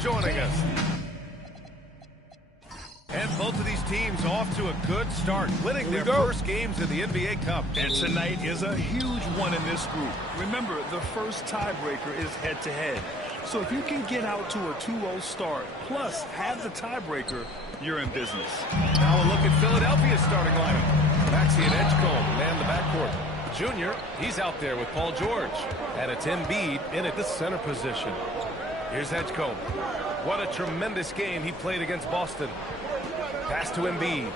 joining us. And both of these teams off to a good start, winning their first games in the NBA Cup. And tonight is a huge one in this group. Remember, the first tiebreaker is head-to-head. So if you can get out to a 2-0 start, plus have the tiebreaker, you're in business. Now a look at Philadelphia's starting lineup. Maxey and Edgecombe man the backcourt. Junior, he's out there with Paul George. And it's Embiid in at the center position. Here's Edgecombe. What a tremendous game he played against Boston. Pass to Embiid.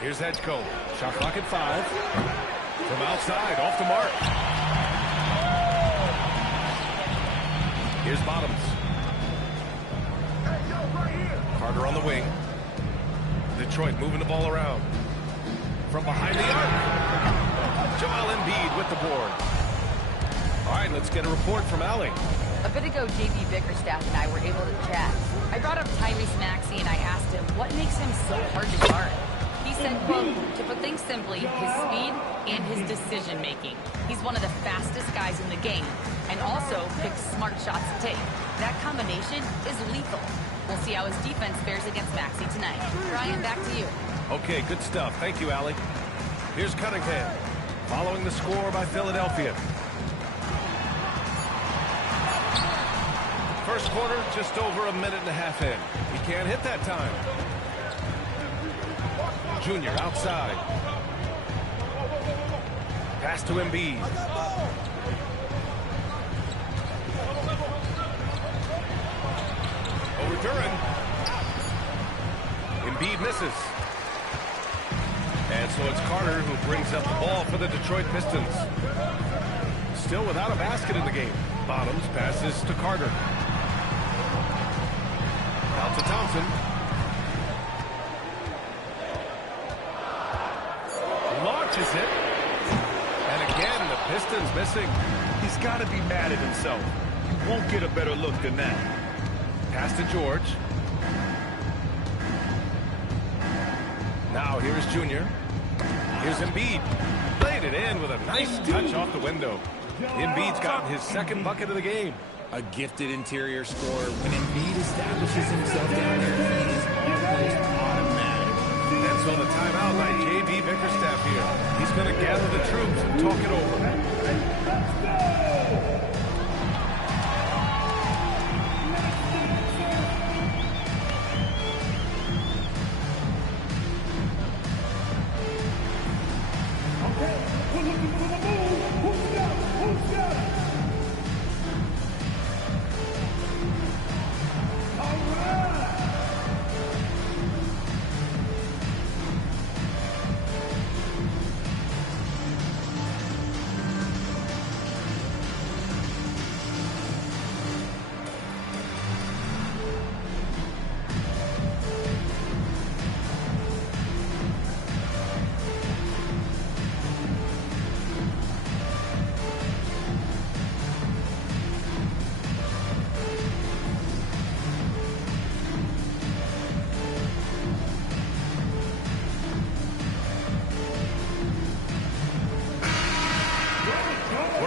Here's Edgecombe. Shot clock at 5. From outside, off the mark. Here's Bottoms. Carter on the wing. Detroit moving the ball around. From behind the arc. Joel Embiid with the board. All right, let's get a report from Allie. A bit ago, J.B. Bickerstaff and I were able to chat. I brought up Tyrese Maxey and I asked him what makes him so hard to guard. He said, quote, to put things simply, his speed and his decision-making. He's one of the fastest guys in the game and also picks smart shots to take. That combination is lethal. We'll see how his defense fares against Maxey tonight. Brian, back to you. Okay, good stuff. Thank you, Allie. Here's Cunningham, following the score by Philadelphia. First quarter, just over a minute and a half in. He can't hit that time. Junior outside. Pass to Embiid. Over Duran. Embiid misses. And so it's Carter who brings up the ball for the Detroit Pistons. Still without a basket in the game. Bottoms passes to Carter. Out to Thompson. Launches it. And again, the Pistons missing. He's got to be mad at himself. You won't get a better look than that. Pass to George. Now here's Junior. Here's Embiid. Played it in with a nice touch off the window. Embiid's gotten his second bucket of the game. A gifted interior scorer. When Embiid establishes himself down there, he is almost automatic. And so the timeout by J.B. Bickerstaff here. He's going to gather the troops and talk it over.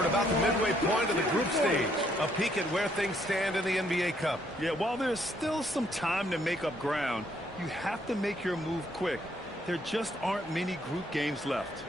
About the midway point of the group stage. A peek at where things stand in the NBA Cup. Yeah, while there's still some time to make up ground, you have to make your move quick. There just aren't many group games left.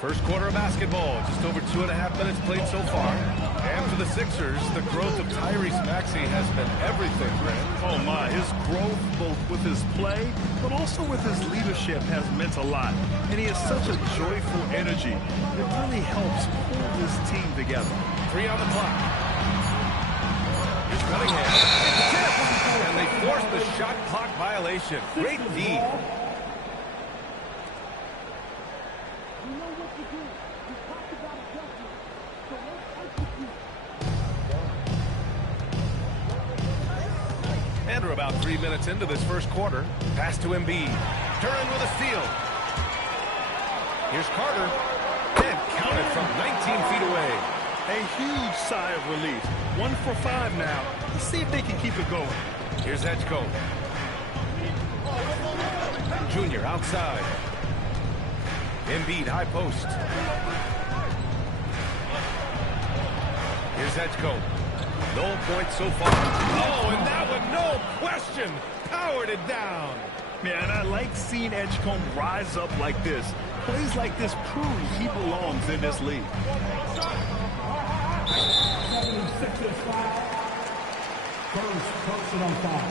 First quarter of basketball, just over 2.5 minutes played so far. And for the Sixers, the growth of Tyrese Maxey has been everything, Grant. Oh my, his growth both with his play, but also with his leadership has meant a lot. And he has such a joyful energy. It really helps pull this team together. 3 on the clock. Here's Cunningham. And they force the shot clock violation. Great D. And we're about 3 minutes into this first quarter. Pass to Embiid. Duran with a steal. Here's Carter. And counted from 19 feet away. A huge sigh of relief. 1 for 5 now. Let's see if they can keep it going. Here's Edgecombe. Junior outside. Embiid, high post. Here's Edgecombe. No points so far. Oh, and that one, no question, powered it down. Man, I like seeing Edgecombe rise up like this. Plays like this proves he belongs in this league. 76ers foul. First personal foul.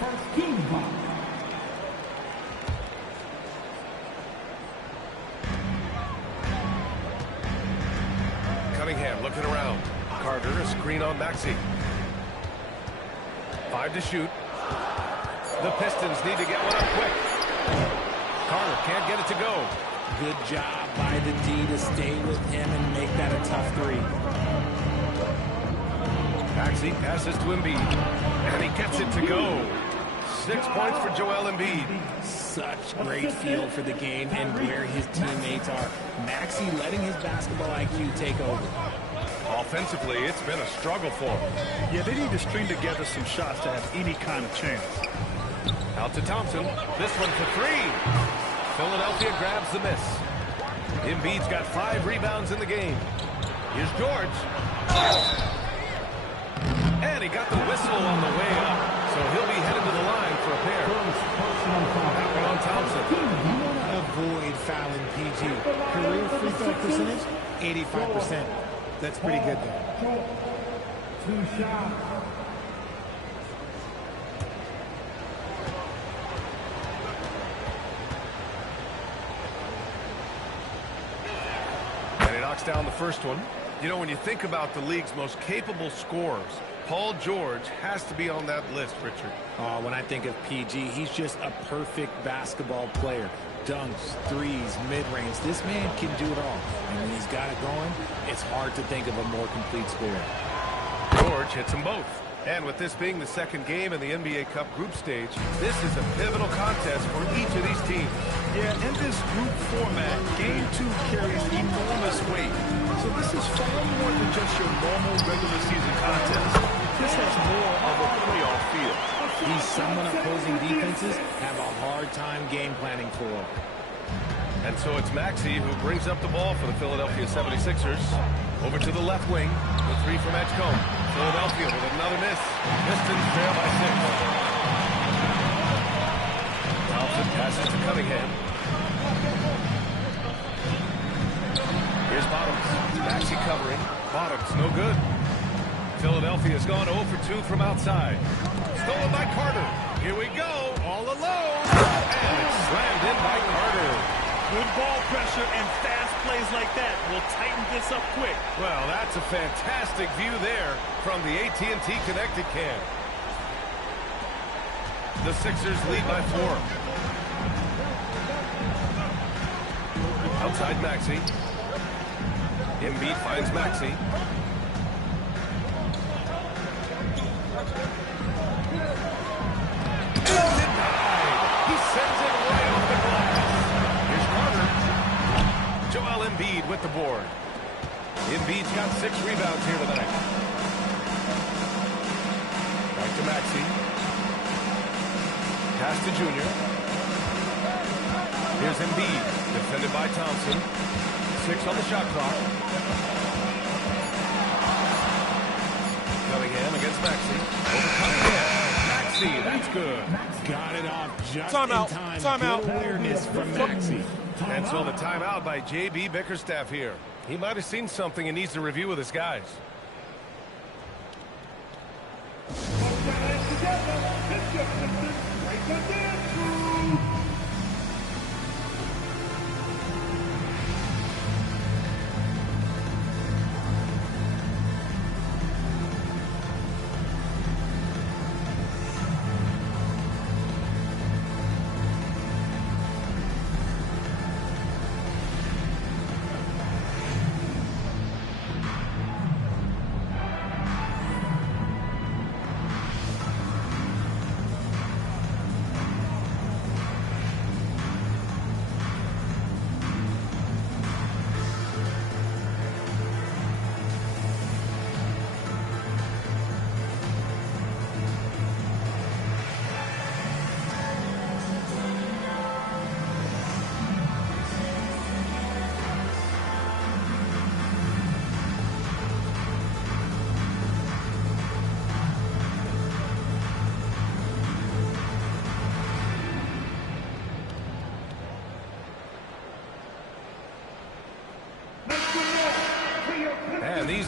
First team foul. Cunningham looking around. Carter, a screen on Maxey. 5 to shoot. The Pistons need to get one up quick. Carter can't get it to go. Good job by the D to stay with him and make that a tough three. Maxey passes to Embiid, and he gets it to go. 6 points for Joel Embiid. Such great feel for the game and where his teammates are. Maxey letting his basketball IQ take over. Offensively, it's been a struggle for him. Yeah, they need to string together some shots to have any kind of chance. Out to Thompson. This one for 3. Philadelphia grabs the miss. Embiid's got 5 rebounds in the game. Here's George. And he got the whistle on the way up, so he'll be headed to the line for a pair. That one on Thompson. You want to avoid fouling PG. Career free throw percentage, 85%. That's pretty good, though. 2 shots. And he knocks down the first one. You know, when you think about the league's most capable scorers, Paul George has to be on that list, Richard. When I think of PG, he's just a perfect basketball player. Dunks, threes, mid-range. This man can do it all. And when he's got it going, it's hard to think of a more complete scorer. George hits them both. And with this being the second game in the NBA Cup group stage, this is a pivotal contest for each of these teams. Yeah, in this group format, Game 2 carries enormous weight. So this is far more than just your normal regular season contest. This has more of a playoff feel. He's someone opposing defenses have a hard time game planning for. And so it's Maxey who brings up the ball for the Philadelphia 76ers. Over to the left wing. The 3 from Edgecombe. Philadelphia with another miss. Pistons trail by 6. Thompson passes to Cunningham. Here's Bottoms. Maxey covering. Bottoms, no good. Philadelphia's gone 0 for 2 from outside. Stolen by Carter. Here we go. All alone. And it's slammed in by Carter. Good ball pressure and fast plays like that will tighten this up quick. Well, that's a fantastic view there from the AT&T Connected Cam. The Sixers lead by 4. Outside Maxey. Embiid finds Maxey. He sends it right off the glass. Here's Carter. Joel Embiid with the board. Embiid's got 6 rebounds here tonight. Back to Maxey. Pass to Junior. Here's Embiid, defended by Thompson. 6 on the shot clock. Cunningham against Maxey. Over Cunningham. Maxey, that's good. Got it off just Timeout. in time. Timeout. Good awareness from Maxey. And so the timeout by J.B. Bickerstaff here. He might have seen something and needs to review with his guys.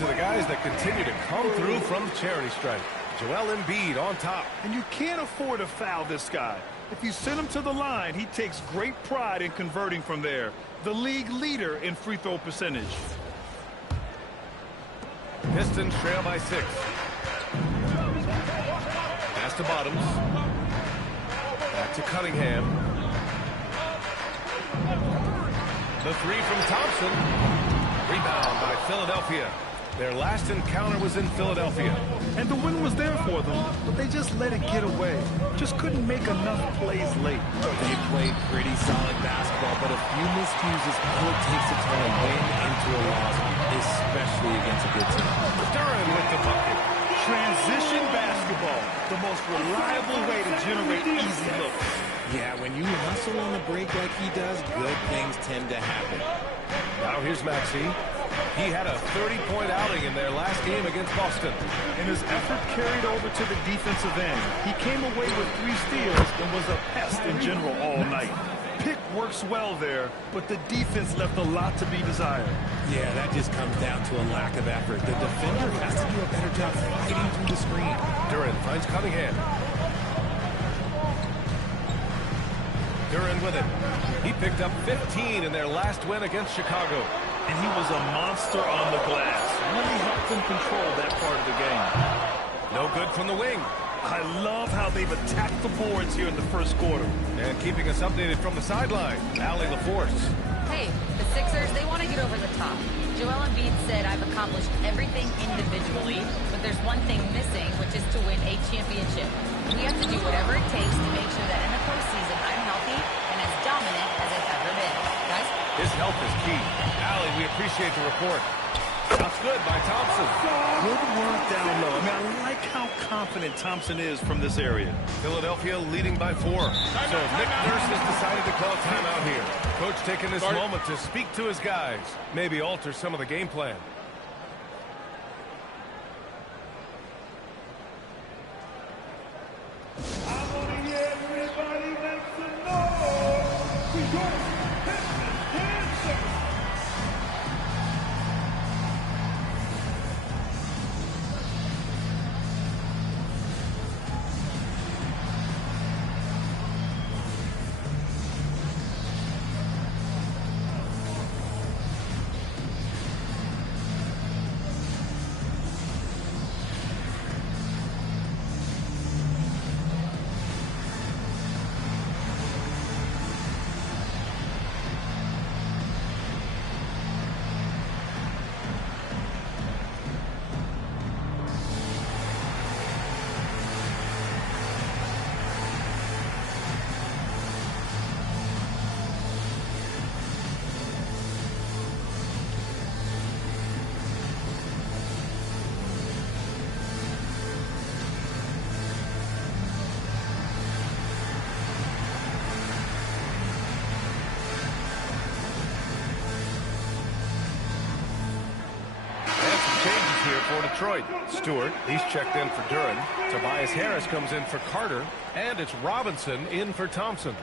are the guys that continue to come through from the charity stripe. Joel Embiid on top. And you can't afford to foul this guy. If you send him to the line, he takes great pride in converting from there. The league leader in free throw percentage. Pistons trail by 6. Pass to Bottoms. Back to Cunningham. The three from Thompson. Rebound by Philadelphia. Their last encounter was in Philadelphia. And the win was there for them, but they just let it get away. Just couldn't make enough plays late. They played pretty solid basketball, but a few miscues is all it takes to turn a win into a loss, especially against a good team. Duren with the bucket. Transition basketball, the most reliable way to generate easy looks. Yeah, when you hustle on the break like he does, good things tend to happen. Now here's Maxey. He had a 30-point outing in their last game against Boston. And his effort carried over to the defensive end. He came away with 3 steals and was a pest in general all night. Pick works well there, but the defense left a lot to be desired. Yeah, that just comes down to a lack of effort. The defender has to do a better job fighting through the screen. Duren finds Cunningham. Duren with it. He picked up 15 in their last win against Chicago. And he was a monster on the glass. Really helped them control that part of the game. No good from the wing. I love how they've attacked the boards here in the first quarter. And keeping us updated from the sideline, Allie LaForce. Hey, the Sixers, they want to get over the top. Joel Embiid said, I've accomplished everything individually, but there's one thing missing, which is to win a championship. We have to do whatever it takes to make sure that in the postseason I'm healthy and as dominant as I've ever been. Guys? His health is key. Allie, we appreciate the report. Shots good by Thompson. Good work down low. I like how confident Thompson is from this area. Philadelphia leading by 4. So Nick Nurse has decided to call timeout here. Coach taking this moment to speak to his guys. Maybe alter some of the game plan. I want to hear everybody make some noise. We go. For Detroit. Stewart, he's checked in for Duren. Tobias Harris comes in for Carter. And it's Robinson in for Thompson.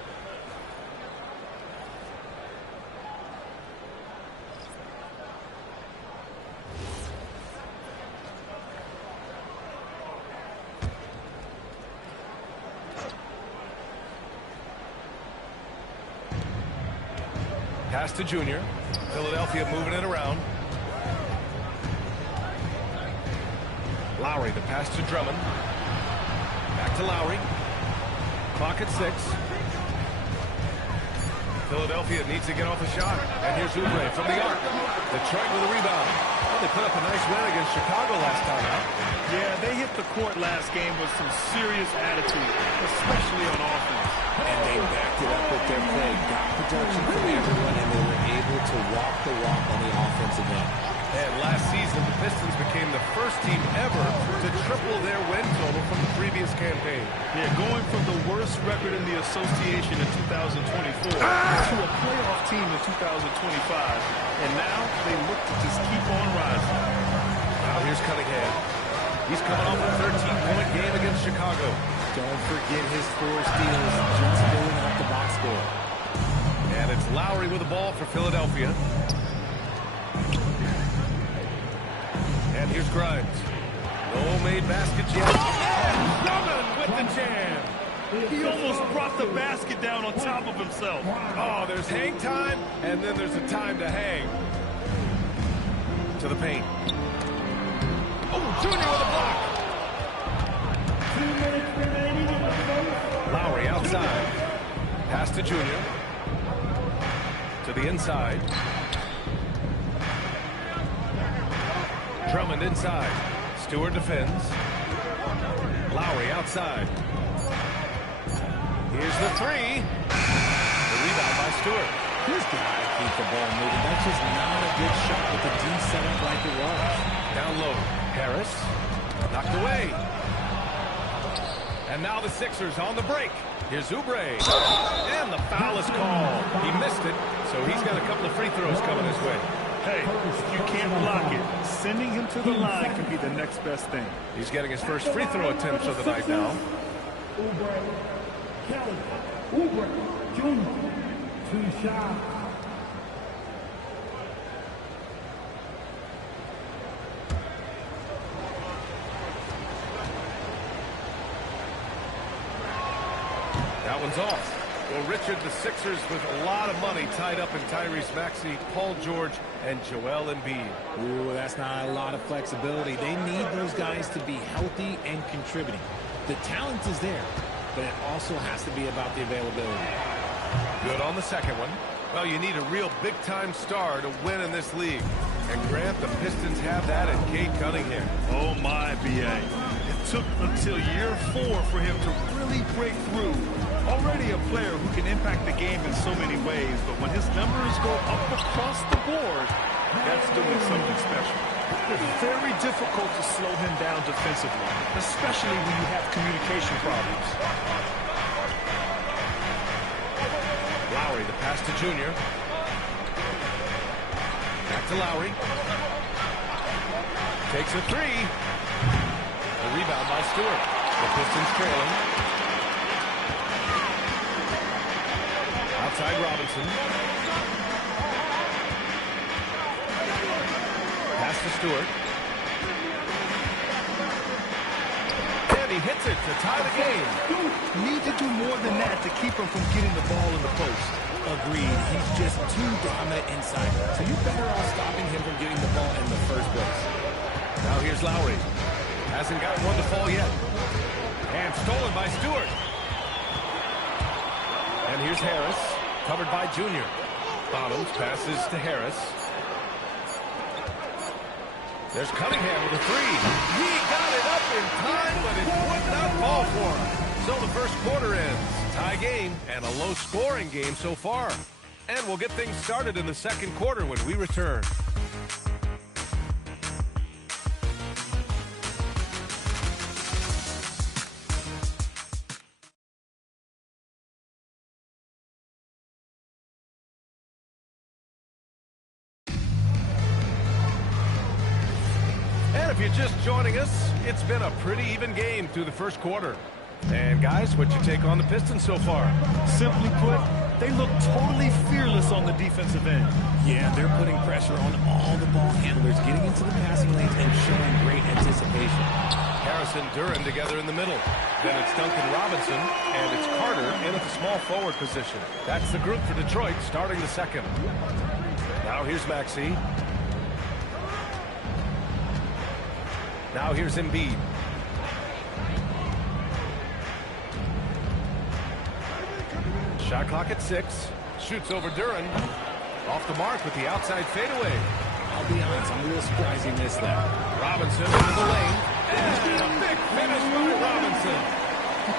Pass to Junior. Philadelphia moving it around. Lowry, the pass to Drummond. Back to Lowry. Clock at 6. Philadelphia needs to get off a shot. And here's Oubre from the arc. Detroit with a rebound. Well, they put up a nice win against Chicago last time out. Yeah, they hit the court last game with some serious attitude, especially on offense. And they backed it up with their play. Got production from everyone, and they were able to walk the walk on the offensive end. And last season, the Pistons became the first team ever to triple their win total from the previous campaign. Yeah, going from the worst record in the association in 2024 to a playoff team in 2025. And now they look to just keep on rising. Now here's Cunningham. He's coming off a 13-point game against Chicago. Don't forget his 4 steals, just filling out the box score. And it's Lowry with the ball for Philadelphia. And here's Grimes. No made baskets yet. And Drummond with the jam. He almost brought the basket down on top of himself. Oh, there's hang time, and then there's a time to hang. To the paint. Oh, Junior with a block. 2 minutes remaining in the first. Lowry outside. Pass to Junior. To the inside. Drummond inside. Stewart defends. Lowry outside. Here's the three. The rebound by Stewart. He's got to keep the ball moving. That's just not a good shot with the D set up like it was. Down low. Harris. Knocked away. And now the Sixers on the break. Here's Oubre. And the foul is called. He missed it, so he's got a couple of free throws coming his way. Hey, if you can't block it, sending him to the line can be the next best thing. He's getting his first free throw attempt of the night now. Oubre, Kelly, Oubre, Junior, 2 shots. That one's off. Well, Richard, the Sixers with a lot of money tied up in Tyrese Maxey, Paul George, and Joel Embiid. Ooh, that's not a lot of flexibility. They need those guys to be healthy and contributing. The talent is there, but it also has to be about the availability. Good on the second one. Well, you need a real big-time star to win in this league. And Grant, the Pistons have that in Cade Cunningham. Oh, my, B.A. It took until year 4 for him to really break through. Already a player who can impact the game in so many ways, but when his numbers go up across the board, that's doing something special. It's very difficult to slow him down defensively, especially when you have communication problems. Lowry, the pass to Junior. Back to Lowry. Takes a three. The rebound by Stewart. The Pistons trailing. Outside Robinson. Pass to Stewart. And he hits it to tie the game. Need to do more than that to keep him from getting the ball in the post. Agreed. He's just too dominant inside. So you're better off stopping him from getting the ball in the first place. Now here's Lowry. Hasn't got one to fall yet. And stolen by Stewart. And here's Harris. Covered by Junior. Bottoms passes to Harris. There's Cunningham with a three. He got it up in time, but it would not fall for him. So the first quarter ends. Tie game and a low-scoring game so far. And we'll get things started in the second quarter when we return. And if you're just joining us, it's been a pretty even game through the first quarter. And guys, what's your take on the Pistons so far? Simply put, they look totally fearless on the defensive end. Yeah, they're putting pressure on all the ball handlers, getting into the passing lanes and showing great anticipation. Harrison Duran together in the middle. Then it's Duncan Robinson, and it's Carter in at the small forward position. That's the group for Detroit starting the second. Now here's Maxey. Now here's Embiid. Shot clock at 6. Shoots over Duran. Off the mark with the outside fadeaway. I'll be honest, I'm a little surprised he missed that. Robinson into the lane. And a big finish by Robinson.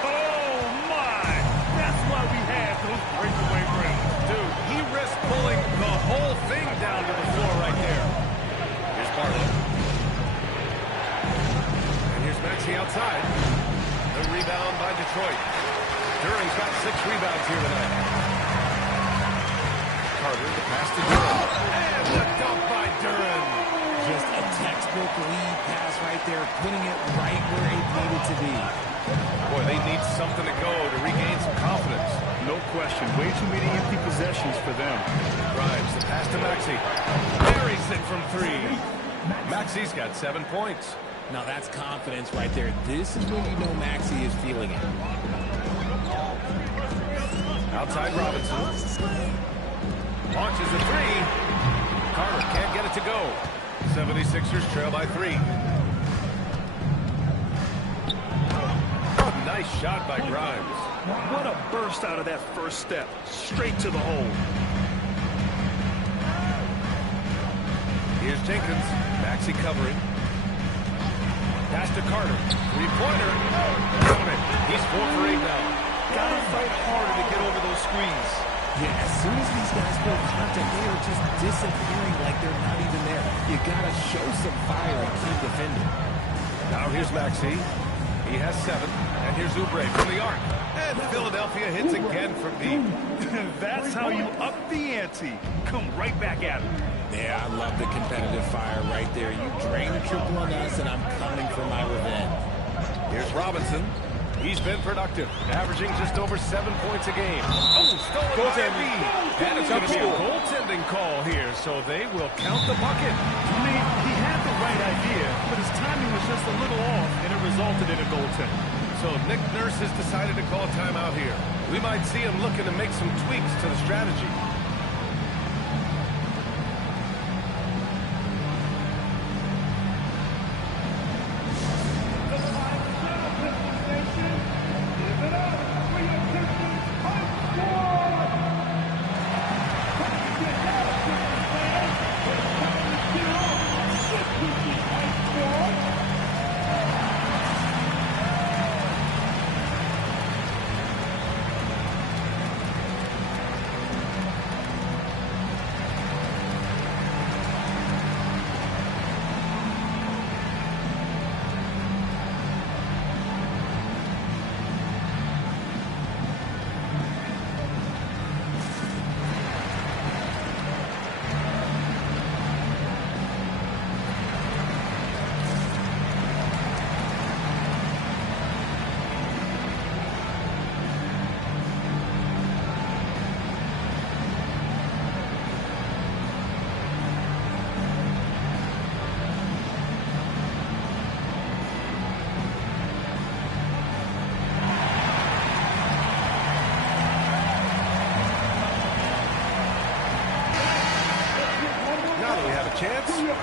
Oh, my! That's why we have those breakaway rims. Dude, he risked pulling the whole thing down to the floor right there. Here's Barlow. And here's Maxey outside. The rebound by Detroit. Duran's got 6 rebounds here tonight. Carter, the pass to Duran. And the dunk by Duran. Just a textbook lead pass right there, putting it right where it needed to be. Boy, they need something to go to regain some confidence. No question. Way too many empty possessions for them. Grimes, the pass to Maxey. Buries it from 3. Maxey's got 7 points. Now that's confidence right there. This is when you know Maxey is feeling it. Outside Robinson. Launches a three. Carter can't get it to go. 76ers trail by 3. Oh, nice shot by Grimes. What a burst out of that first step. Straight to the hole. Here's Jenkins. Maxey covering. Pass to Carter. Three-pointer. Got it. He's 4 for 8 now. Gotta fight harder to get over those screens. Yeah, as soon as these guys feel contact, they are just disappearing like they're not even there. You gotta show some fire and keep defending. Now here's Maxey. He has 7. And here's Oubre from the arc. And Philadelphia hits again from deep. That's how you up the ante. Come right back at him. Yeah, I love the competitive fire right there. You drain a triple on us, and I'm coming for my revenge. Here's Robinson. He's been productive, averaging just over 7 points a game. Oh, stolen by Embiid. And it's going to be a goaltending call here, so they will count the bucket. I mean, he had the right idea, but his timing was just a little off, and it resulted in a goaltend. So Nick Nurse has decided to call timeout here. We might see him looking to make some tweaks to the strategy.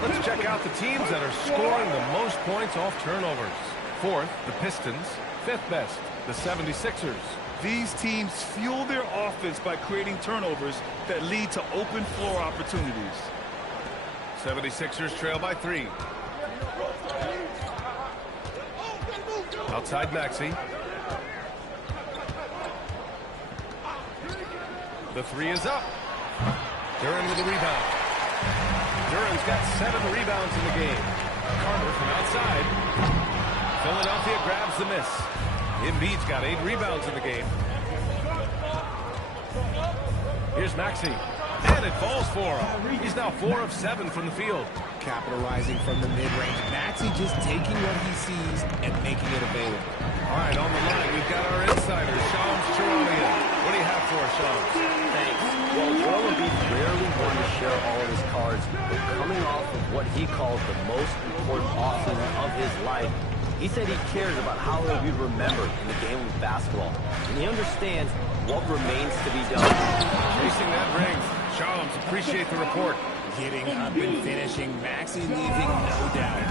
Let's check out the teams that are scoring the most points off turnovers. 4th, the Pistons. 5th best, the 76ers. These teams fuel their offense by creating turnovers that lead to open floor opportunities. 76ers trail by 3. Outside Maxey. The 3 is up. Duren with a rebound. Duren's got 7 rebounds in the game. Carter from outside. Philadelphia grabs the miss. Embiid's got 8 rebounds in the game. Here's Maxey. And it falls for him. He's now 4 of 7 from the field. Capitalizing from the mid-range. Maxey just taking what he sees and making it available. All right, on the line, we've got our insider, Shams Charania. What do you have for us, Shams? Thanks. Well, Joel Embiid rarely wanted to share all of his cards, but coming off of what he calls the most important offseason of his life, he said he cares about how he'll be remembered in the game of basketball, and he understands what remains to be done. Chasing that ring. Shams, appreciate the report. Getting up and finishing. Maxey leaving no doubt.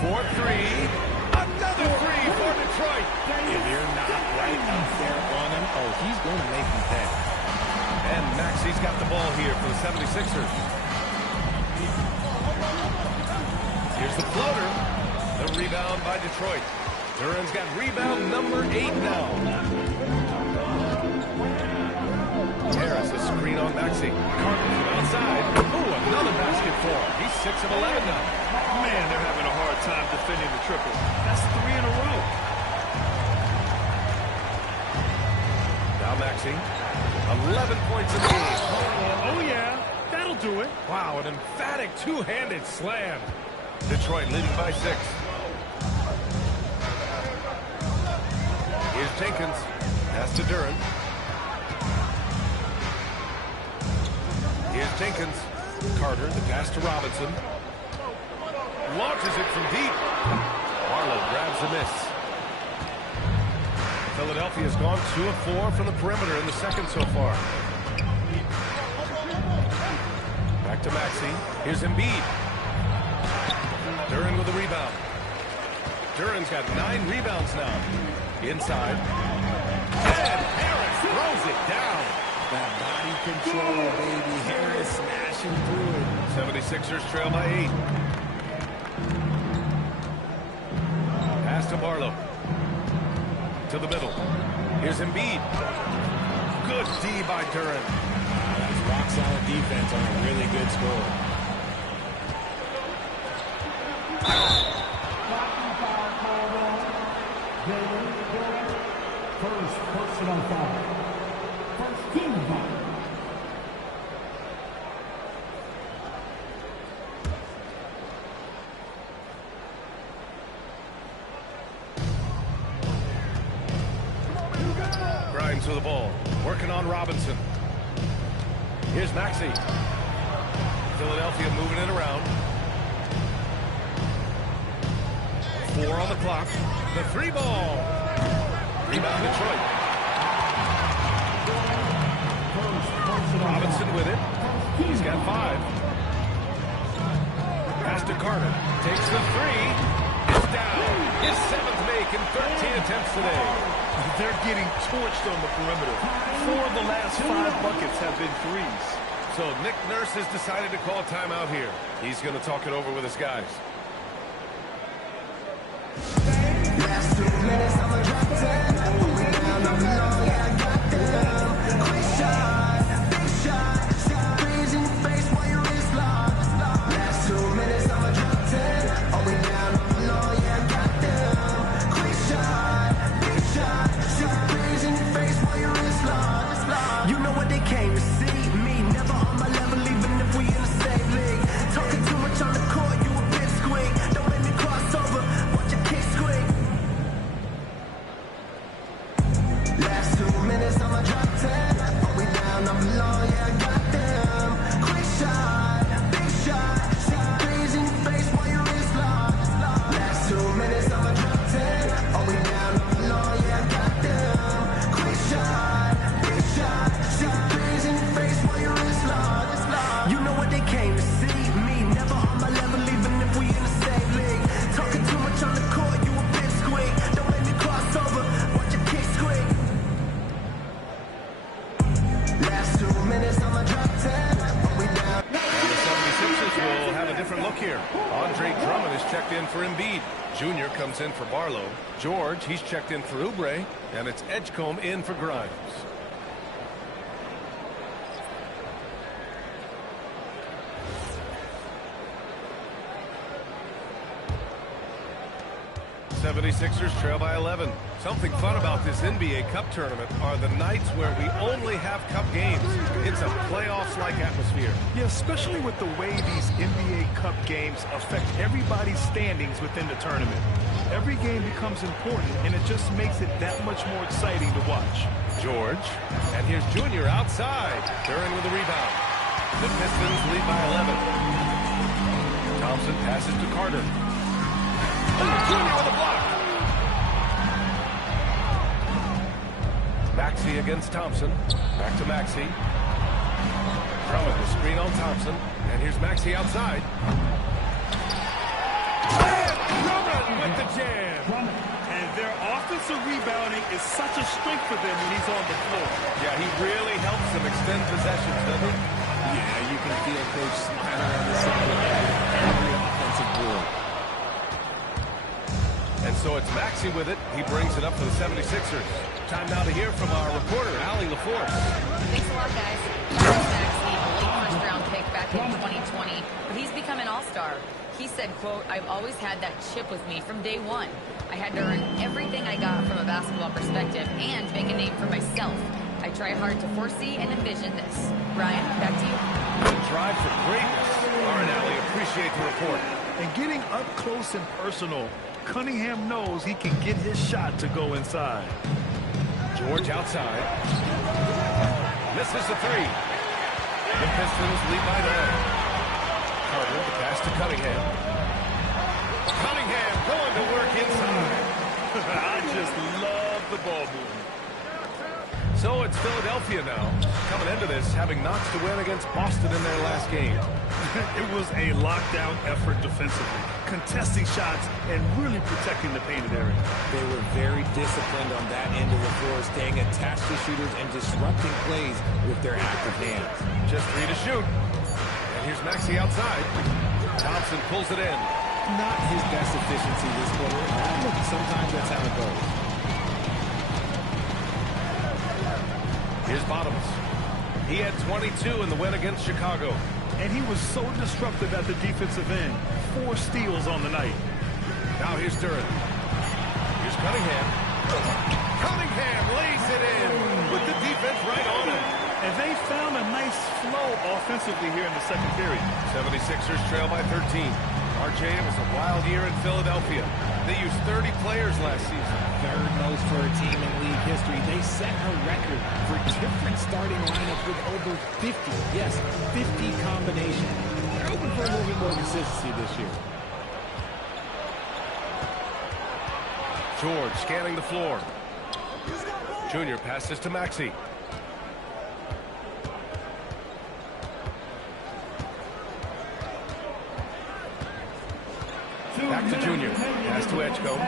4-3. Another 3 for Detroit. If you're not right up there on him, oh, he's going to make him pay. And Maxey's got the ball here for the 76ers. Here's the floater. The rebound by Detroit. Duren's got rebound number 8 now. Harris, a screen on Maxey. Carter from outside. Ooh, another basket for him. He's 6 of 11 now. Man, they're having a hard time defending the triple. That's 3 in a row. Now Maxey. 11 points in the game. Oh, yeah. That'll do it. Wow, an emphatic two-handed slam. Detroit leading by 6. Here's Jenkins. Pass to Duren. Here's Jenkins. Carter, the pass to Robinson. Launches it from deep. Barlow grabs a miss. Philadelphia's gone 2 of 4 from the perimeter in the second so far. Back to Maxey. Here's Embiid. Duren with the rebound. Duren's got 9 rebounds now. Inside. And Harris throws it down. That body control, baby. Harris smashing through it. 76ers trail by 8. Pass to Barlow. To the middle. Here's Embiid. Good D by Duren. That's rock-solid defense on a really good score. First personal foul. First team foul. Grimes with the ball. Working on Robinson. Here's Maxey. Philadelphia moving it around. 4 on the clock. The 3 ball. Rebound Detroit. Robinson with it. He's got 5. Pass to Carter. Takes the 3. It's down. His 7th make in 13 attempts today. They're getting torched on the perimeter. 4 of the last 5 buckets have been threes. So Nick Nurse has decided to call a timeout here. He's going to talk it over with his guys. Last 2 minutes, I'ma drop 10. Hold me down, I'm long, yeah, I got them. Quick shot, big shot, shot. Freeze in your face while your wrist locked. Last 2 minutes, I'ma drop 10. Hold me down, I'm long, yeah, I got them. Quick shot, big shot, shot. Freeze in your face while your wrist locked. You know what they came to see? Me, never on my level, even if we in the same league. Talking too much on the court, you a bit squeak. Don't make me cross over, watch your kick squeak. Last 2 minutes, I'ma drop 10. Hold me down, I'm long, yeah, I got them. Quick shot, big shot, shot. Freeze in your face while your wrist locked. Last 2 minutes, I'ma drop 10. Hold me down, I'm long, yeah, I got them. Quick shot, big shot, shot. Freeze in your face while your wrist locked. You know what they came to see? Me, never on my level, even if we in the same league. Talking too much on the court, you a bit squeak. Don't make me cross over, watch your kick squeak. Last 2 minutes, I'ma drop 10. Hold me down. And the 76ers will have a different look here. Andre Drummond is checked in for Embiid. Junior comes in for Barlow. George, he's checked in for Oubre. And it's Edgecombe in for Grimes. '76ers trail by 11. Something fun about this NBA Cup tournament are the nights where we only have Cup games. It's a playoffs-like atmosphere. Yeah, especially with the way these NBA Cup games affect everybody's standings within the tournament. Every game becomes important, and it just makes it that much more exciting to watch. George. And here's Junior outside. Duren with the rebound. The Pistons lead by 11. Thompson passes to Carter. Junior with a block. Maxey against Thompson. Back to Maxey. Drummond the screen on Thompson. And here's Maxey outside. And Drummond with the jam. And their offensive rebounding is such a strength for them when he's on the floor. Yeah, he really helps them extend possessions, doesn't he? Yeah, you can feel Coach smiling on the sideline every offensive board. And so it's Maxey with it. He brings it up for the 76ers. Time now to hear from our reporter, Allie LaForce. Thanks a lot, guys. Tyrese Maxey, a late first-round pick back in 2020, but he's become an all-star. He said, quote, "I've always had that chip with me from day one. I had to earn everything I got from a basketball perspective and make a name for myself. I try hard to foresee and envision this." Ryan, back to you. Good drive for greatness. All right, Allie, appreciate the report. And getting up close and personal, Cunningham knows he can get his shot to go inside. George outside. Misses the 3. The Pistons lead by 9. Pass to Cunningham. Cunningham going to work inside. I just love the ball movement. So it's Philadelphia now, coming into this, having knocks to win against Boston in their last game. It was a lockdown effort defensively, contesting shots and really protecting the painted area. They were very disciplined on that end of the floor, staying attached to shooters and disrupting plays with their active hands. Just 3 to shoot. And here's Maxey outside. Thompson pulls it in. Not his best efficiency this quarter. Look, sometimes that's how it goes. Here's Bottoms. He had 22 in the win against Chicago. And he was so disruptive at the defensive end. 4 steals on the night. Now here's Duren. Here's Cunningham. Cunningham lays it in with the defense right on him. And they found a nice flow offensively here in the second period. 76ers trail by 13. RJ, it was a wild year in Philadelphia. They used 30 players last season. Third most for a team in league history. They set a record for different starting lineups with over 50. Yes, 50 combinations. They're hoping for a little bit more consistency this year. George scanning the floor. Junior passes to Maxey. Back to Junior. Pass to Edgecombe.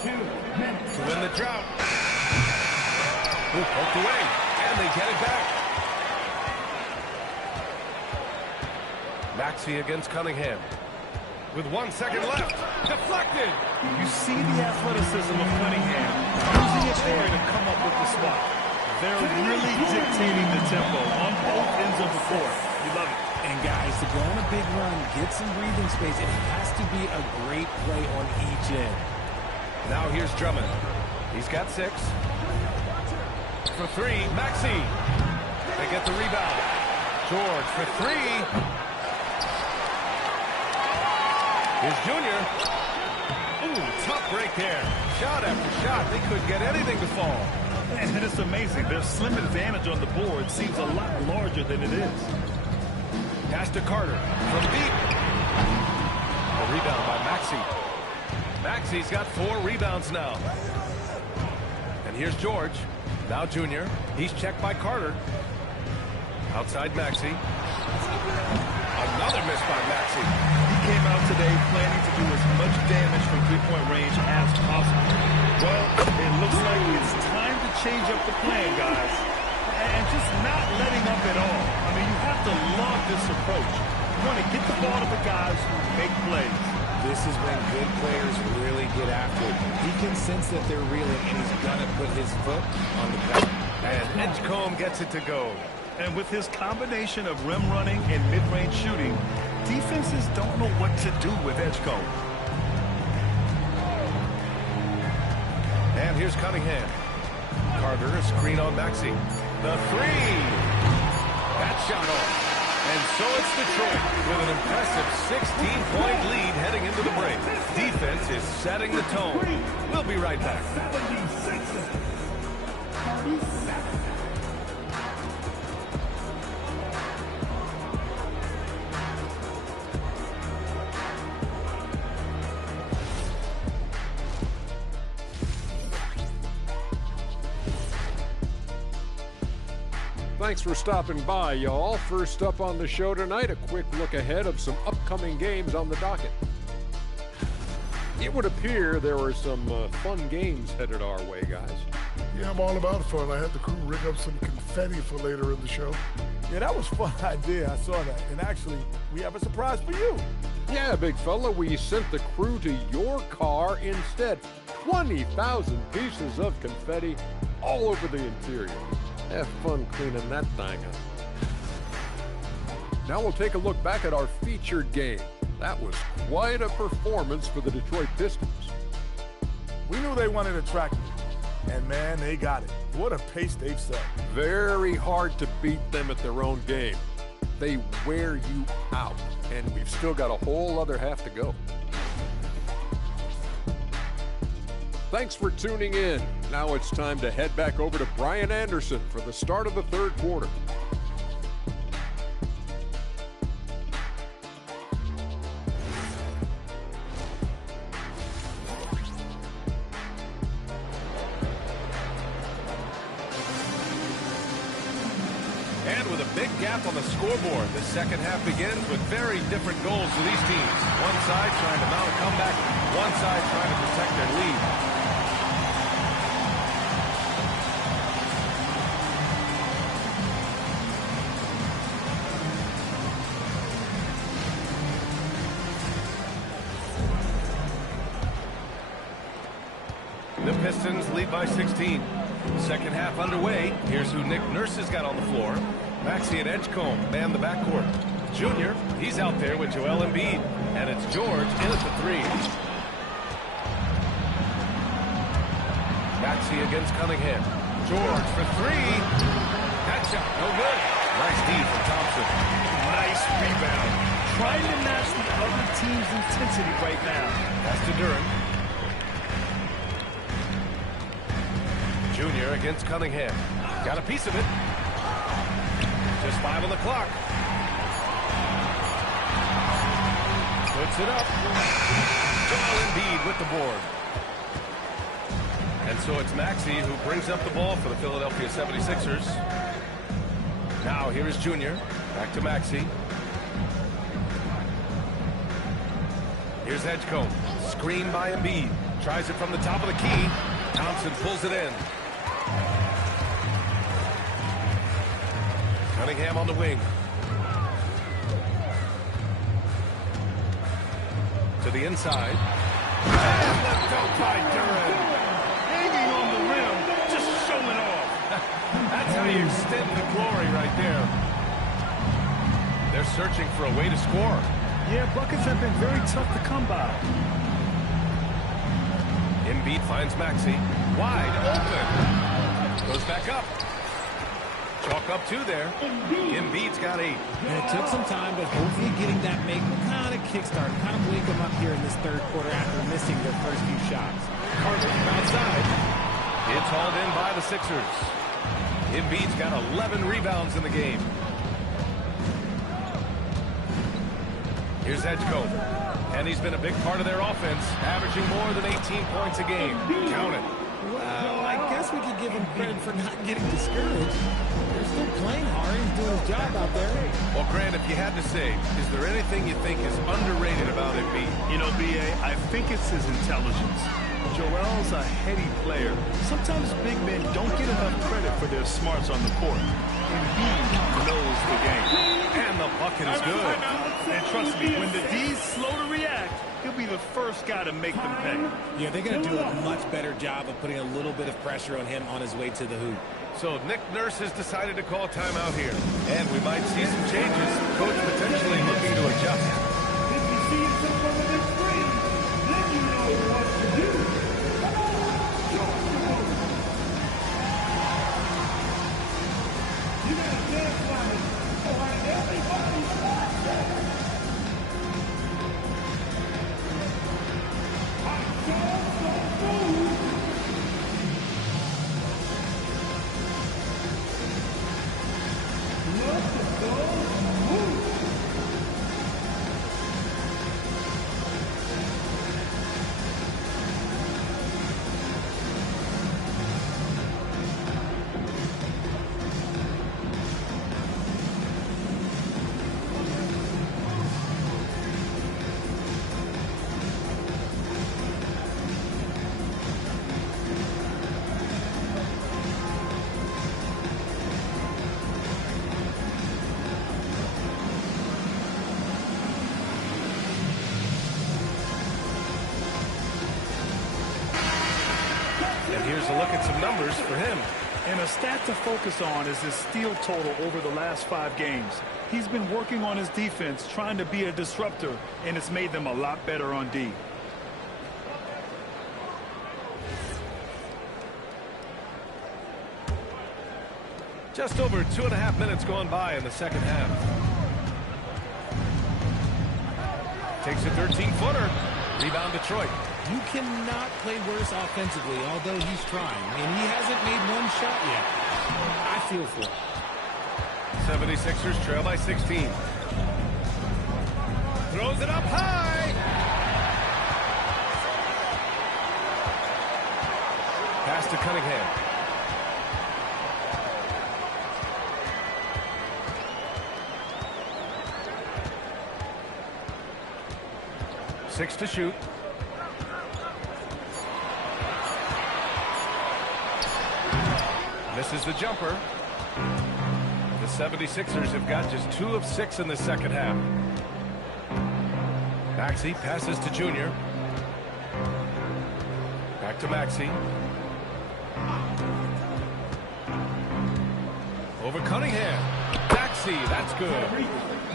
To win the drought. Ooh, poked away. And they get it back. Maxey against Cunningham. With 1 second left. Deflected. You see the athleticism of Cunningham using it there to come up with the spot. They're really dictating the tempo on both ends of the court. You love it. And guys, to go on a big run, get some breathing space, it has to be a great play on each end. Now here's Drummond. He's got 6. For 3, Maxey. They get the rebound. George for 3. Here's Junior. Ooh, tough break there. Shot after shot. They couldn't get anything to fall. And it's amazing. Their slim advantage on the board seems a lot larger than it is. Pass to Carter from deep. A rebound by Maxey. Maxey's got 4 rebounds now. And here's George. Now Junior. He's checked by Carter. Outside Maxey. Another miss by Maxey. He came out today planning to do as much damage from three-point range as possible. Well, it looks like it's time to change up the plan, guys. And just not letting up at all. I mean, you have to love this approach. You want to get the ball to the guys who make plays. This is when good players really get after it. He can sense that they're reeling, and he's going to put his foot on the pedal. And Edgecombe gets it to go. And with his combination of rim running and mid-range shooting, defenses don't know what to do with Edgecombe. And here's Cunningham. Carter, a screen on Maxey. The 3. That shot off. And so it's Detroit with an impressive 16-point lead heading into the break. Defense is setting the tone. We'll be right back. Thanks for stopping by, y'all. First up on the show tonight, a quick look ahead of some upcoming games on the docket. It would appear there were some fun games headed our way, guys. Yeah, I'm all about fun. I had the crew rig up some confetti for later in the show. Yeah, that was a fun idea. I saw that. And actually, we have a surprise for you. Yeah, big fella, we sent the crew to your car instead. 20,000 pieces of confetti all over the interior. Have fun cleaning that thing up. Now we'll take a look back at our featured game. That was quite a performance for the Detroit Pistons. We knew they wanted to track you, and man, they got it. What a pace they've set. Very hard to beat them at their own game. They wear you out, and we've still got a whole other half to go. Thanks for tuning in. Now it's time to head back over to Brian Anderson for the start of the third quarter. And with a big gap on the scoreboard, the second half begins with very different goals for these teams. One side trying to mount a comeback, one side trying to protect their lead. The Pistons lead by 16. Second half underway. Here's who Nick Nurse has got on the floor. Maxey and Edgecombe man the backcourt. Junior, he's out there with Joel Embiid. And it's George in at the three. Maxey against Cunningham. George for three. That shot, no good. Nice D from Thompson. Nice rebound. Trying to match the other team's intensity right now. That's to Duren. Junior against Cunningham. Got a piece of it. Just 5 on the clock. Puts it up. Joel Embiid with the board. And so it's Maxey who brings up the ball for the Philadelphia 76ers. Now here is Junior. Back to Maxey. Here's Edgecombe. Screen by Embiid. Tries it from the top of the key. Thompson pulls it in. Cunningham on the wing. To the inside. And left out by Duren. Hanging on the rim, just showing off. That's how you extend the glory right there. They're searching for a way to score. Yeah, buckets have been very tough to come by. Embiid finds Maxey. Wide open. Goes back up. Chalk up 2 there. Embiid's got 8. And it took some time, but hopefully getting that make kind of kickstart, kind of wake them up here in this third quarter after missing their first few shots. Carter from outside. It's hauled in by the Sixers. Embiid's got 11 rebounds in the game. Here's Edgecombe. And he's been a big part of their offense, averaging more than 18 points a game. Count it. Well, I guess we could give him credit for not getting discouraged. They're still playing hard. He's doing his job out there. Well, Grant, if you had to say, is there anything you think is underrated about Embiid? You know, B.A., I think it's his intelligence. Joel's a heady player. Sometimes big men don't get enough credit for their smarts on the court. Embiid knows the game. And the bucket is good. And trust me, when the D's slow to react, he'll be the first guy to make them pay. Yeah, they're going to do a much better job of putting a little bit of pressure on him on his way to the hoop. So Nick Nurse has decided to call timeout here. And we might see some changes. Coach potentially looking to adjust. If you see something on the screen, then you know what to do. Come on, show them. You gotta dance like it. All right, everybody, watch it. I don't move. Let the ball move. And here's a look at some numbers for him. And a stat to focus on is his steal total over the last 5 games. He's been working on his defense, trying to be a disruptor, and it's made them a lot better on D. Just over 2.5 minutes gone by in the second half. Takes a 13-footer. Rebound Detroit. You cannot play worse offensively, although he's trying. And he hasn't made one shot yet. I feel for him. 76ers trail by 16. Throws it up high. Pass to Cunningham. 6 to shoot. Misses the jumper. The 76ers have got just 2 of 6 in the second half. Maxey passes to Junior. Back to Maxey. Over Cunningham. Maxey, that's good.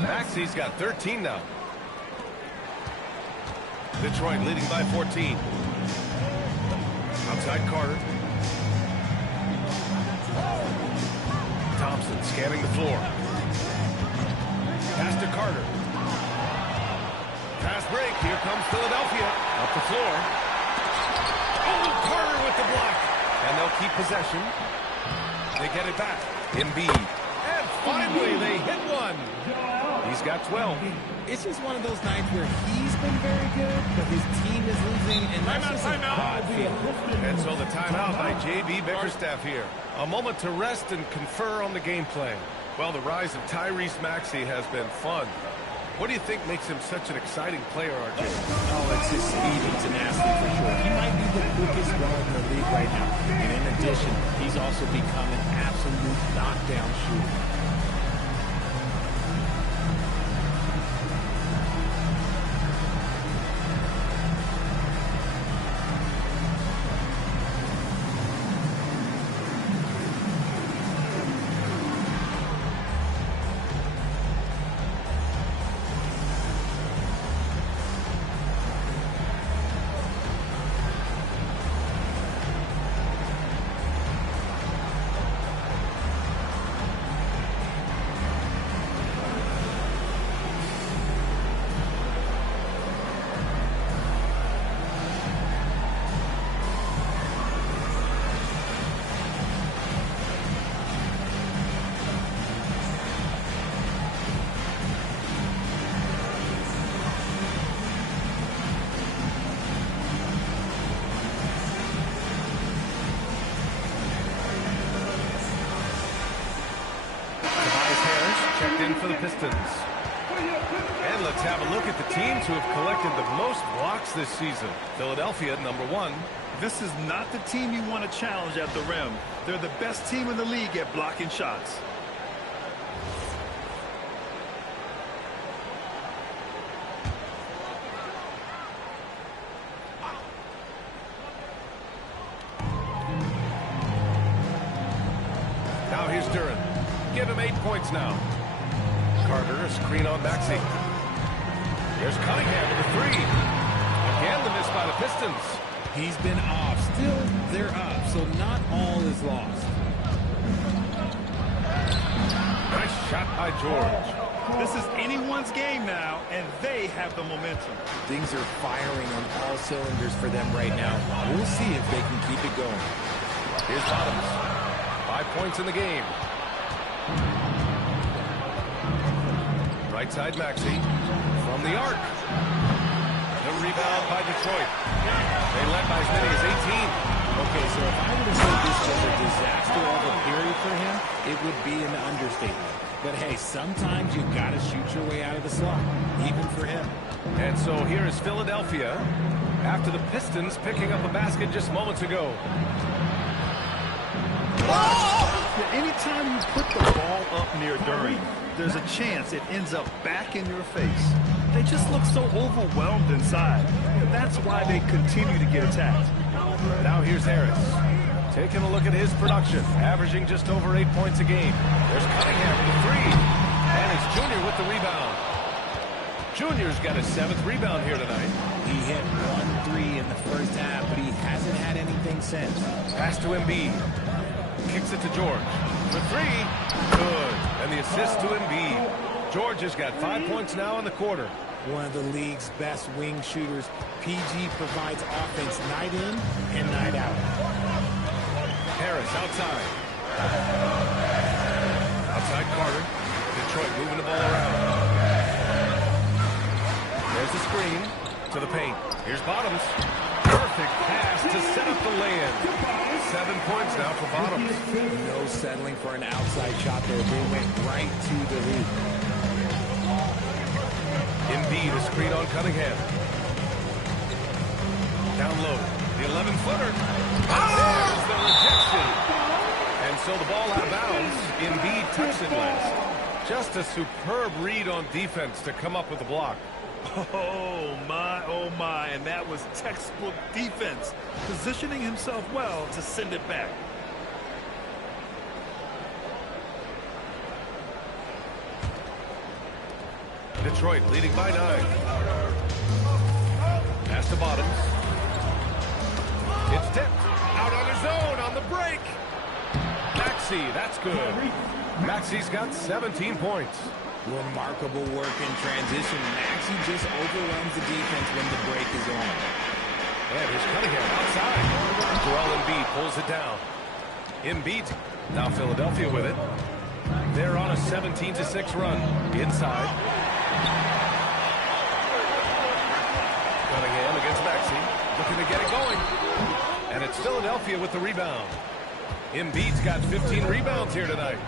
Maxey's got 13 now. Detroit leading by 14. Outside Carter. Thompson scanning the floor. Pass to Carter. Fast break. Here comes Philadelphia. Up the floor. Oh, Carter with the block. And they'll keep possession. They get it back. Embiid. And finally, they hit one. He's got 12. It's just one of those nights where he's been very good, but his team is losing, and that's just a bad feeling. And so the timeout by J.B. Bickerstaff here. A moment to rest and confer on the game plan. Well, the rise of Tyrese Maxey has been fun. What do you think makes him such an exciting player, RJ? Oh, it's his speed and tenacity for sure. He might be the quickest guard in the league right now. And in addition, he's also become an absolute knockdown shooter. For the Pistons. And let's have a look at the teams who have collected the most blocks this season. Philadelphia, #1. This is not the team you want to challenge at the rim. They're the best team in the league at blocking shots. Now here's Duren. Give him 8 points now. Carter, a screen on Maxey. There's Cunningham with the 3. Again, the miss by the Pistons. He's been off. Still, they're up, so not all is lost. Nice shot by George. This is anyone's game now, and they have the momentum. Things are firing on all cylinders for them right now. We'll see if they can keep it going. Here's Bottoms. 5 points in the game. Right side Maxey from the arc. The rebound by Detroit. They led by as many as 18. Okay, so if I would have said this was a disaster of a period for him, it would be an understatement. But hey, sometimes you've got to shoot your way out of the slump, even for him. And so here is Philadelphia after the Pistons picking up a basket just moments ago. Anytime you put the ball up near Duren, there's a chance it ends up back in your face. They just look so overwhelmed inside. And that's why they continue to get attacked. Now here's Harris. Taking a look at his production, averaging just over 8 points a game. There's Cunningham with the 3. And it's Junior with the rebound. Junior's got his 7th rebound here tonight. He hit 1 3 in the first half, but he hasn't had anything since. Pass to Embiid. Kicks it to George. The 3. Good. And the assist to Embiid. George has got 5 points now in the quarter. One of the league's best wing shooters. PG provides offense night in and night out. Harris outside. Outside Carter. Detroit moving the ball around. There's the screen to the paint. Here's Bottoms. Perfect pass to set up the lay-in. 7 points now for Bottoms. No settling for an outside shot there. They went right to the hoop. Embiid, a screen on Cunningham. Down low. The 11-footer. And there's the rejection. And so the ball out of bounds. Embiid touched it last. Just a superb read on defense to come up with the block. Oh my, and that was textbook defense, positioning himself well to send it back. Detroit leading by 9. Pass to Bottoms. It's tipped. Out on his own on the break. Maxey, that's good. Maxey's got 17 points. Remarkable work in transition. Maxey just overwhelms the defense when the break is on. And here's Cunningham outside. Joel Embiid pulls it down. Embiid, now Philadelphia with it. They're on a 17-6 run. Inside. Cunningham against Maxey. Looking to get it going. And it's Philadelphia with the rebound. Embiid's got 15 rebounds here tonight.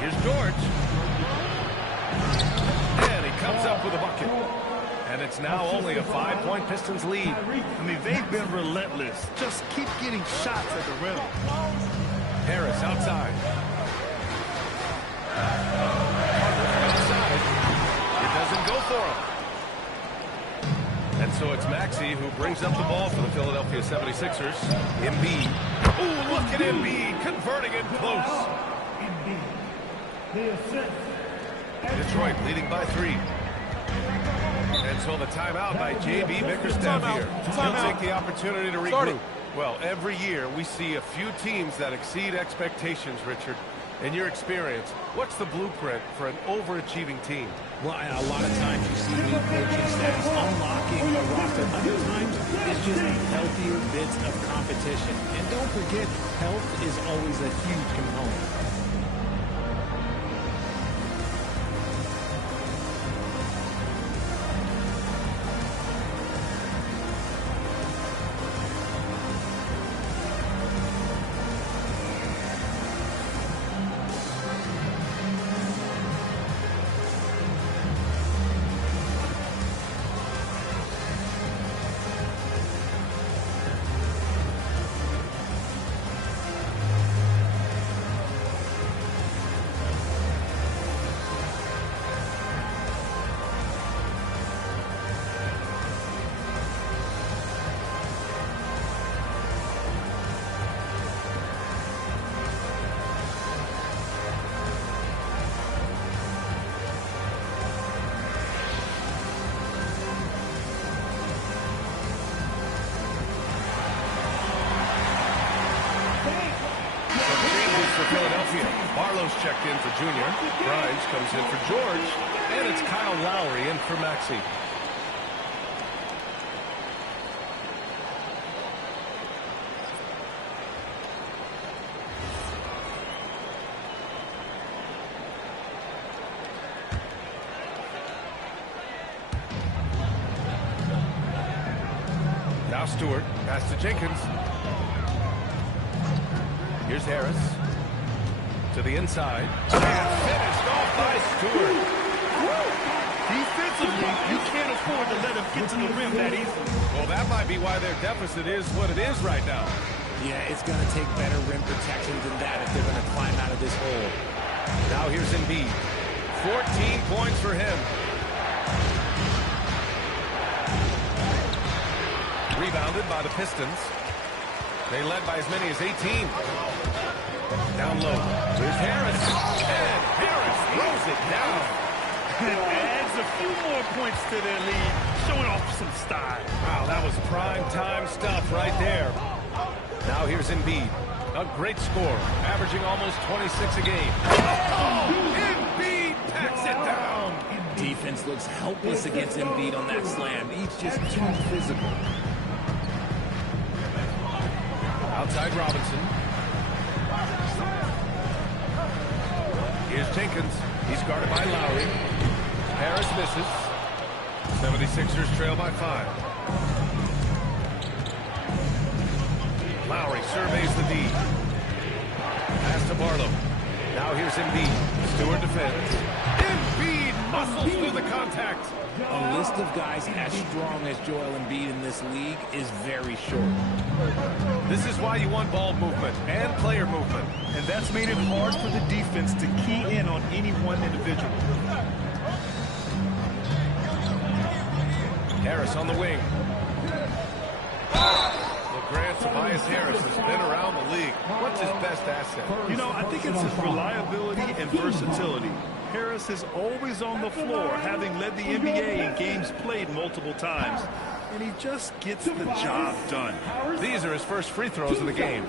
Here's George. And he comes up with a bucket. And it's now only a 5-point Pistons lead. I mean, they've been relentless. Just keep getting shots at the rim. Harris outside. Outside. It doesn't go for him. And so it's Maxey who brings up the ball for the Philadelphia 76ers. Embiid. Ooh, look at Embiid converting it close. Detroit leading by 3. And so the timeout by J.B. Bickerstaff here. He'll take the opportunity to regroup. Well, every year we see a few teams that exceed expectations, Richard. In your experience, what's the blueprint for an overachieving team? Well, a lot of times you see new coaching staffs unlocking a roster. Other times it's just healthier bits of competition. And don't forget, health is always a huge component. Barlow's checked in for Junior. Grimes comes in for George. And it's Kyle Lowry in for Maxey. Now Stewart. Pass to Jenkins. Here's Harris. To the inside. And finished off by Stewart. Defensively, you can't afford to let him get to the rim that easily. Well, that might be why their deficit is what it is right now. Yeah, it's going to take better rim protection than that if they're going to climb out of this hole. Now here's Embiid. 14 points for him. Rebounded by the Pistons. They led by as many as 18. Down low. There's Harris. And Harris throws it down. And adds a few more points to their lead, showing off some style. Wow, that was prime time stuff right there. Now here's Embiid. A great score, averaging almost 26 a game. Oh, Embiid packs it down. Defense looks helpless against Embiid on that slam. He's just too physical. Outside Robinson. Here's Jenkins. He's guarded by Lowry. Harris misses. 76ers trail by 5. Lowry surveys the D. Pass to Barlow. Now here's Embiid. Stewart defends. Embiid Muscles through the contact. A list of guys as strong as Joel Embiid in this league is very short. This is why you want ball movement and player movement. And that's made it hard for the defense to key in on any one individual. Harris on the wing. LeGrand Tobias Harris has been around the league. What's his best asset? You know, I think it's his reliability and versatility. Harris is always on the floor, having led the NBA in games played multiple times. And he just gets the job done. These are his first free throws of the game.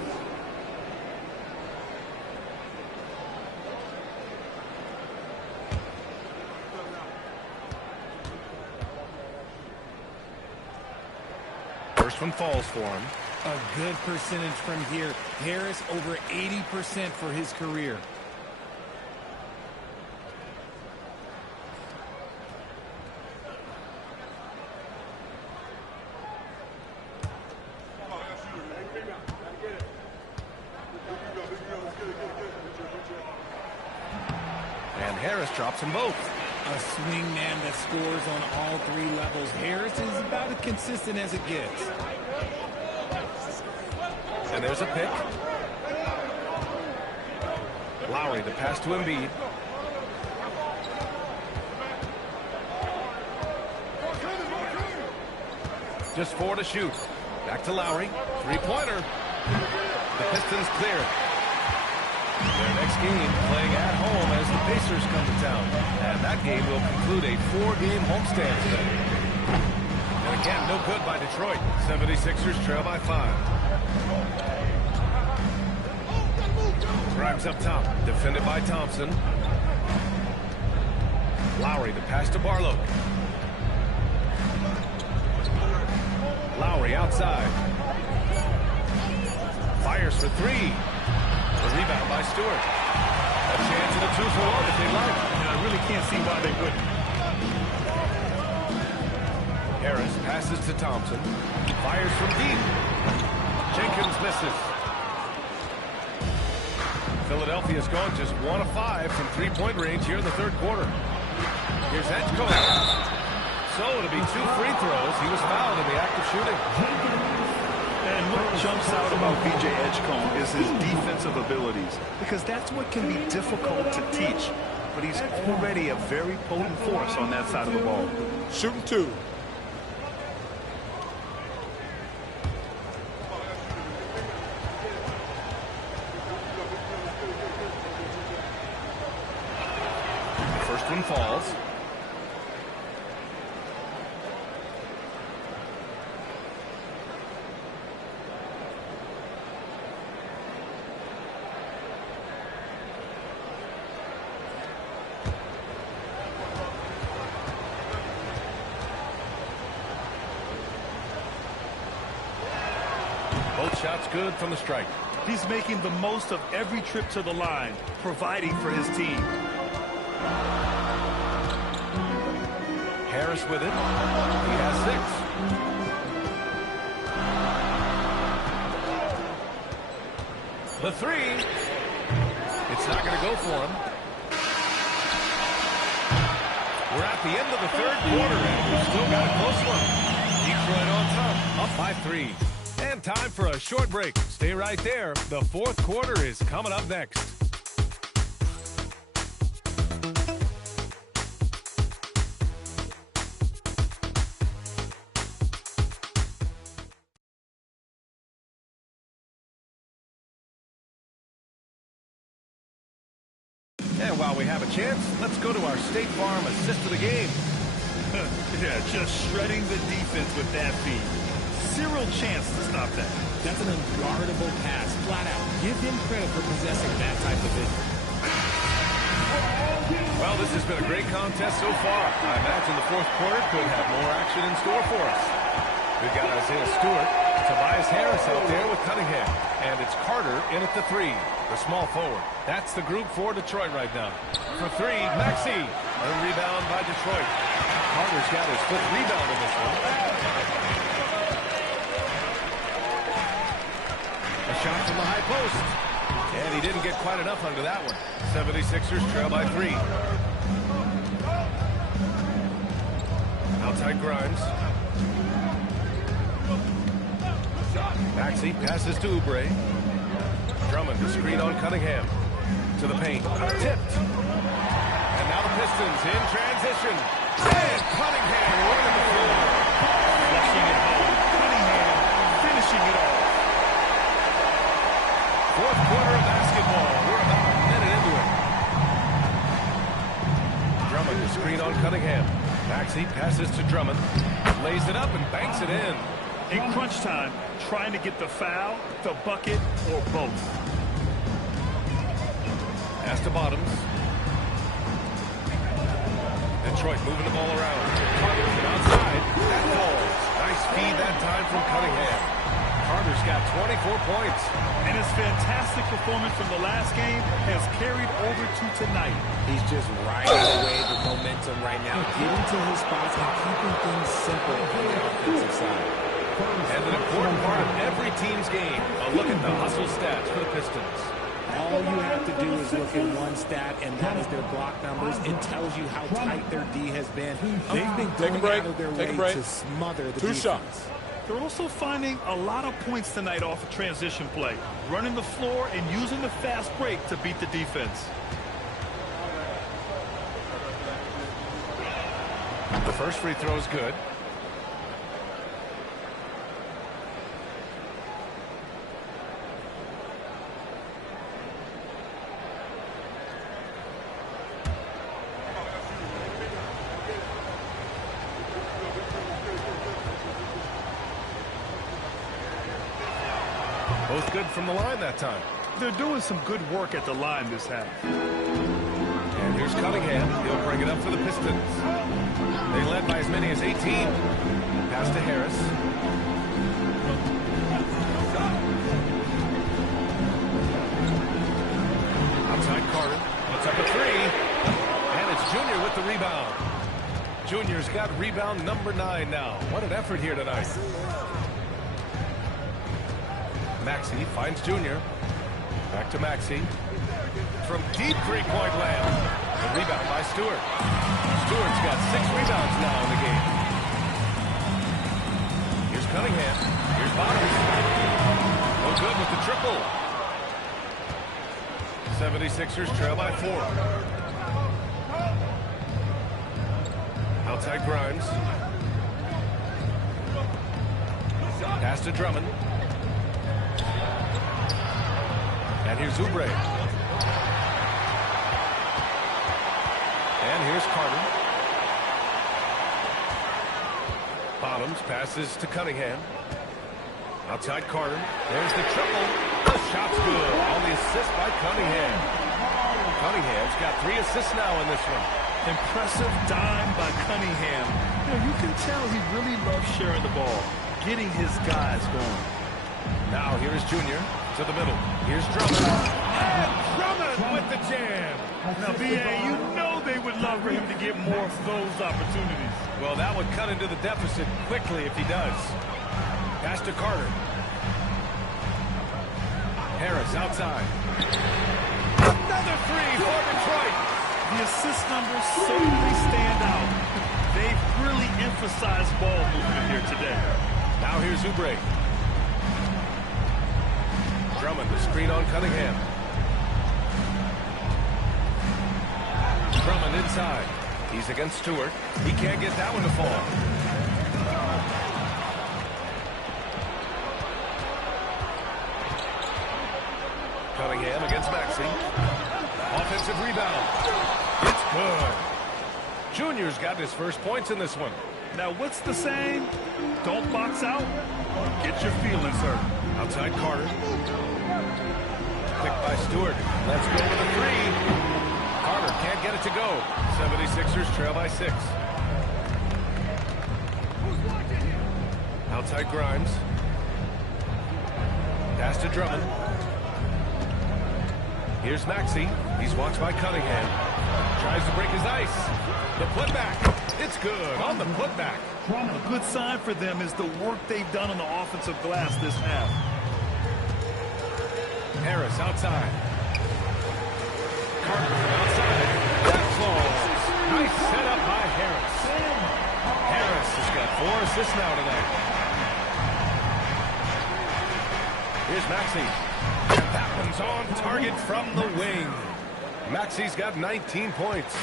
First one falls for him. A good percentage from here. Harris over 80% for his career. And Harris drops them both. A swing man that scores on all three levels. Harris is about as consistent as it gets. And there's a pick. Lowry, the pass to Embiid. Just 4 to shoot. Back to Lowry. Three-pointer. The Pistons clear it. Their next game playing at home as the Pacers come to town. And that game will conclude a 4-game homestand today. And again, no good by Detroit. 76ers trail by 5. Grimes up top, defended by Thompson. Lowry, the pass to Barlow. Lowry outside. Fires for 3. The rebound by Stewart. A chance at a 2-for-1 if they like. And I really can't see why they wouldn't. Harris passes to Thompson. Fires from deep. Jenkins misses. Philadelphia's gone just 1 of 5 from three-point range here in the third quarter. Here's Edgecombe. So it'll be 2 free throws. He was fouled in the act of shooting. And what jumps out about VJ Edgecombe is his defensive abilities, because that's what can be difficult to teach. But he's already a very potent force on that side of the ball. Shooting 2. First one falls. Both shots good from the strike. He's making the most of every trip to the line, providing for his team. Harris with it. He has 6. The 3. It's not going to go for him. We're at the end of the third quarter, and we've still got a close one. Detroit on top, up by 3. And time for a short break. Stay right there. The fourth quarter is coming up next. And while we have a chance, let's go to our State Farm assist of the game. Yeah, just shredding the defense with that feed. Zero chance to stop that. That's an unguardable pass, flat out. Give him credit for possessing that type of vision. Well, this has been a great contest so far. I imagine the fourth quarter could have more action in store for us. We've got Isaiah Stewart, Tobias Harris out there with Cunningham. And it's Carter in at the 3, the small forward. That's the group for Detroit right now. For 3, Maxey. A rebound by Detroit. Carter's got his 5th rebound in this one. A shot from the high post. And he didn't get quite enough under that one. 76ers trail by 3. Outside Grimes. Maxey passes to Oubre. Drummond, the screen on Cunningham. To the paint. Tipped. And now the Pistons in transition. And Cunningham running the floor. Flushing it home. Cunningham finishing it off. Fourth quarter of basketball. We're about a minute into it. Drummond, the screen on Cunningham. Maxey passes to Drummond. Lays it up and banks it in. In crunch time, trying to get the foul, the bucket, or both. Pass to Bottoms. Detroit moving the ball around. Carter from outside. That falls. Nice feed that time from Cunningham. Carter's got 24 points. And his fantastic performance from the last game has carried over to tonight. He's just riding away the momentum right now, getting to his spots and keeping things simple on the offensive side. And an important part of every team's game, a look at the hustle stats for the Pistons. All you have to do is look at one stat, and that is their block numbers. It tells you how tight their D has been. They've been going out of their way to smother the defense. Shots. They're also finding a lot of points tonight off of transition play, running the floor and using the fast break to beat the defense. The first free throw is good. Both good from the line that time. They're doing some good work at the line this half. And here's Cunningham. He'll bring it up for the Pistons. They led by as many as 18. Pass to Harris. Outside Carter. Puts up a three. And it's Junior with the rebound. Junior's got rebound number 9 now. What an effort here tonight. Maxey finds Junior. Back to Maxey. From deep three-point land. The rebound by Stewart. Stewart's got 6 rebounds now in the game. Here's Cunningham. Here's Bottoms. No good with the triple. 76ers trail by 4. Outside Grimes. Pass to Drummond. And here's Oubre. And here's Carter. Bottoms passes to Cunningham. Outside Carter. There's the triple. The shot's good on the assist by Cunningham. Cunningham's got 3 assists now in this one. Impressive dime by Cunningham. You can tell he really loves sharing the ball, getting his guys going. Now here's Junior to the middle. Here's Drummond. And Drummond with the jam. Now, B.A., you know they would love for him to get more of those opportunities. Well, that would cut into the deficit quickly if he does. Pass to Carter. Harris outside. Another three for Detroit. The assist numbers certainly stand out. They've really emphasized ball movement here today. Now here's Oubre. Drummond, the screen on Cunningham. Drummond inside. He's against Stewart. He can't get that one to fall. Cunningham against Maxey. Offensive rebound. It's good. Junior's got his first points in this one. Now, what's the saying? Don't box out. Get your feelings hurt. Outside Carter. Picked by Stewart. Let's go with a three. Carter can't get it to go. 76ers trail by 6. Outside Grimes. Pass to Drummond. Here's Maxey. He's watched by Cunningham. Tries to break his ice. The putback. It's good on the putback. A good sign for them is the work they've done on the offensive glass this half. Harris outside. Carter from outside. That falls. Nice setup by Harris. Harris assists now tonight. Here's Maxey. And that one's on target from the wing. Maxey's got 19 points.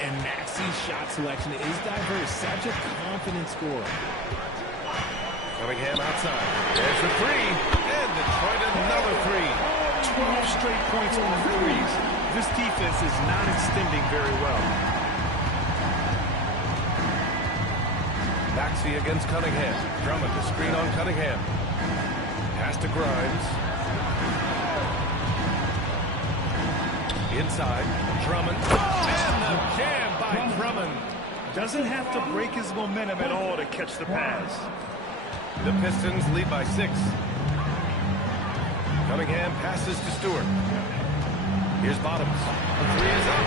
And Maxey's shot selection is diverse. Such a confident scorer. Cunningham outside. There's the three. And Detroit another three. 12 straight points on the threes. This defense is not extending very well. Maxey against Cunningham. Drummond to screen on Cunningham. Pass to Grimes. Inside. Drummond. And the jam by Drummond. Doesn't have to break his momentum at all to catch the pass. The Pistons lead by 6. Cunningham passes to Stewart. Here's Bottoms. The three is up.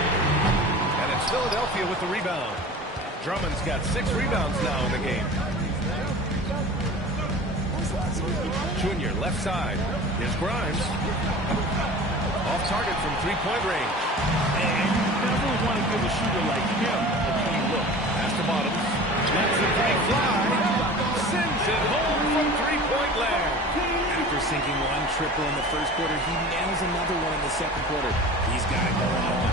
And it's Philadelphia with the rebound. Drummond's got 6 rebounds now in the game. Junior left side. Here's Grimes. Off target from three-point range. And you never want to give a shooter like him a clean look. Pass to Bottoms. Lets the three fly. Sends it home from three-point land. After sinking one triple in the first quarter, he nails another one in the second quarter. He's got it going on.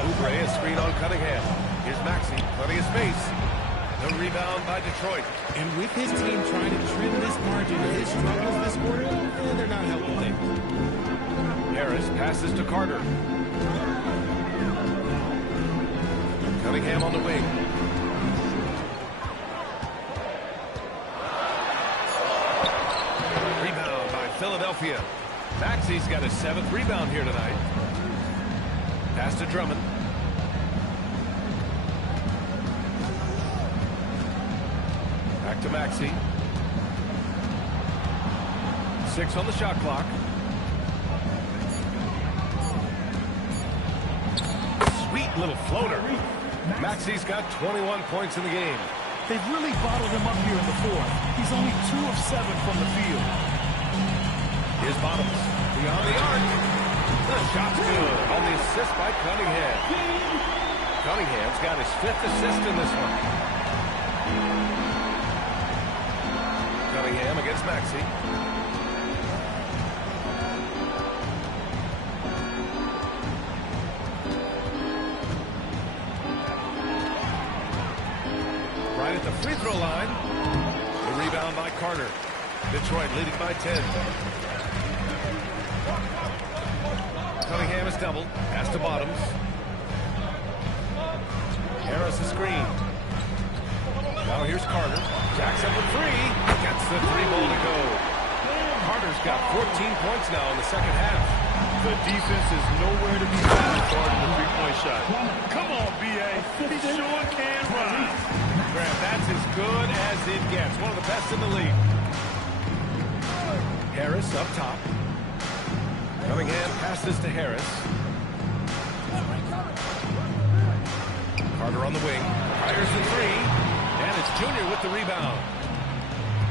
Oubre is screen on Cunningham. Here's Maxey. Plenty of space. The rebound by Detroit. And with his team trying to trim this margin, his struggles this quarter, they're not helping things. Harris passes to Carter. Cunningham on the wing. Rebound by Philadelphia. Maxey's got his 7th rebound here tonight. Pass to Drummond. Back to Maxey. 6 on the shot clock. Sweet little floater. Maxey's got 21 points in the game. They've really bottled him up here in the fourth. He's only 2 of 7 from the field. Here's Bottoms. Beyond the arc. The shot's good on the assist by Cunningham. Cunningham's got his 5th assist in this one. Cunningham against Maxey. Right at the free throw line. The rebound by Carter. Detroit leading by 10. Cunningham is doubled. Pass to Bottoms. Harris a screen. Now here's Carter. Jacks up a three. Gets the 3-ball to go. Carter's got 14 points now in the second half. The defense is nowhere to be found regarding the three-point shot. Come on, B.A. He sure can run. Graham, that's as good as it gets. One of the best in the league. Harris up top. Cunningham passes to Harris. Carter on the wing. Fires the three. And it's Junior with the rebound.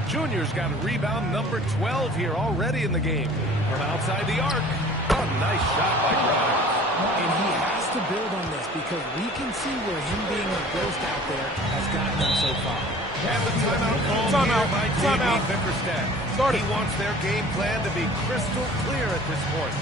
Junior's got rebound number 12 here already in the game. From outside the arc. Oh, nice shot by Grimes. And he has to build on this because we can see where him being a ghost out there has gotten him so far. And the timeout called here by J.B. Bickerstaff. He wants their game plan to be crystal clear at this point.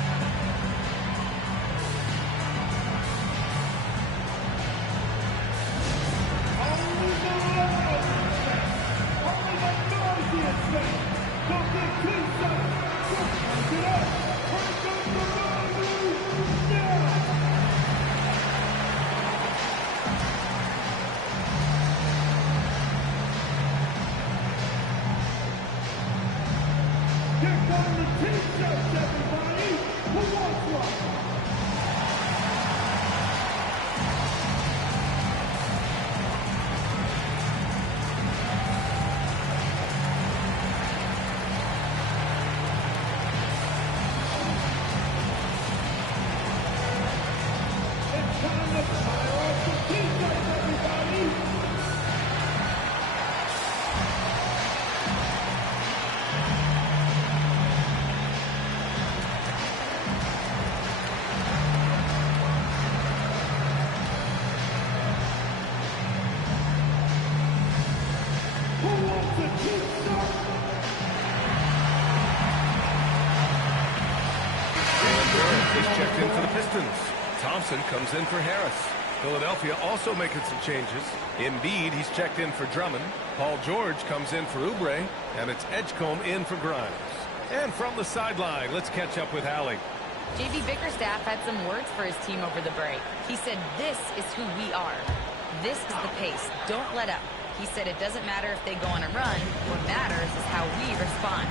He's checked in for the Pistons. Thompson comes in for Harris. Philadelphia also making some changes. Embiid, he's checked in for Drummond. Paul George comes in for Oubre. And it's Edgecombe in for Grimes. And from the sideline, let's catch up with Allie. JB Bickerstaff had some words for his team over the break. He said, "This is who we are. This is the pace. Don't let up." He said it doesn't matter if they go on a run. What matters is how we respond.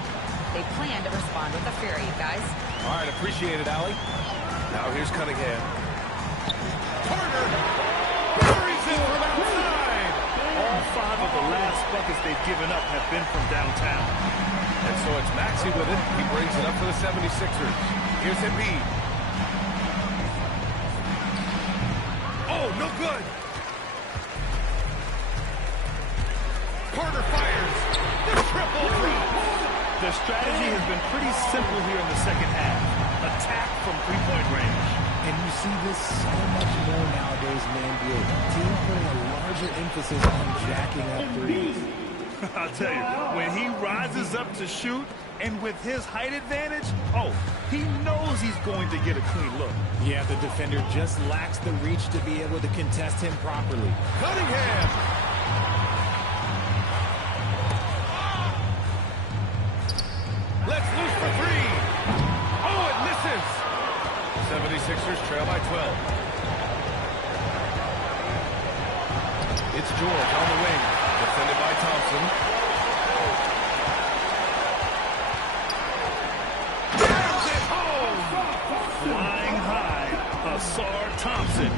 They plan to respond with a fury, guys. All right, appreciate it, Allie. Now here's Cunningham. Carter buries it from outside. All 5 of the last buckets they've given up have been from downtown. And so it's Maxey with it. He brings it up for the 76ers. Here's Embiid. Oh, no good. Carter fires. The triple drop. The strategy has been pretty simple here in the second half. Attack from three-point range. And you see this so much more nowadays in the NBA. Teams putting a larger emphasis on jacking up threes. I'll tell you, when he rises up to shoot, and with his height advantage, he knows he's going to get a clean look. Yeah, the defender just lacks the reach to be able to contest him properly. Cunningham. Let's loose for 3. Oh, it misses. 76ers trail by 12. It's George on the wing, defended by Thompson. Drives it home. Flying high, Ausar Thompson.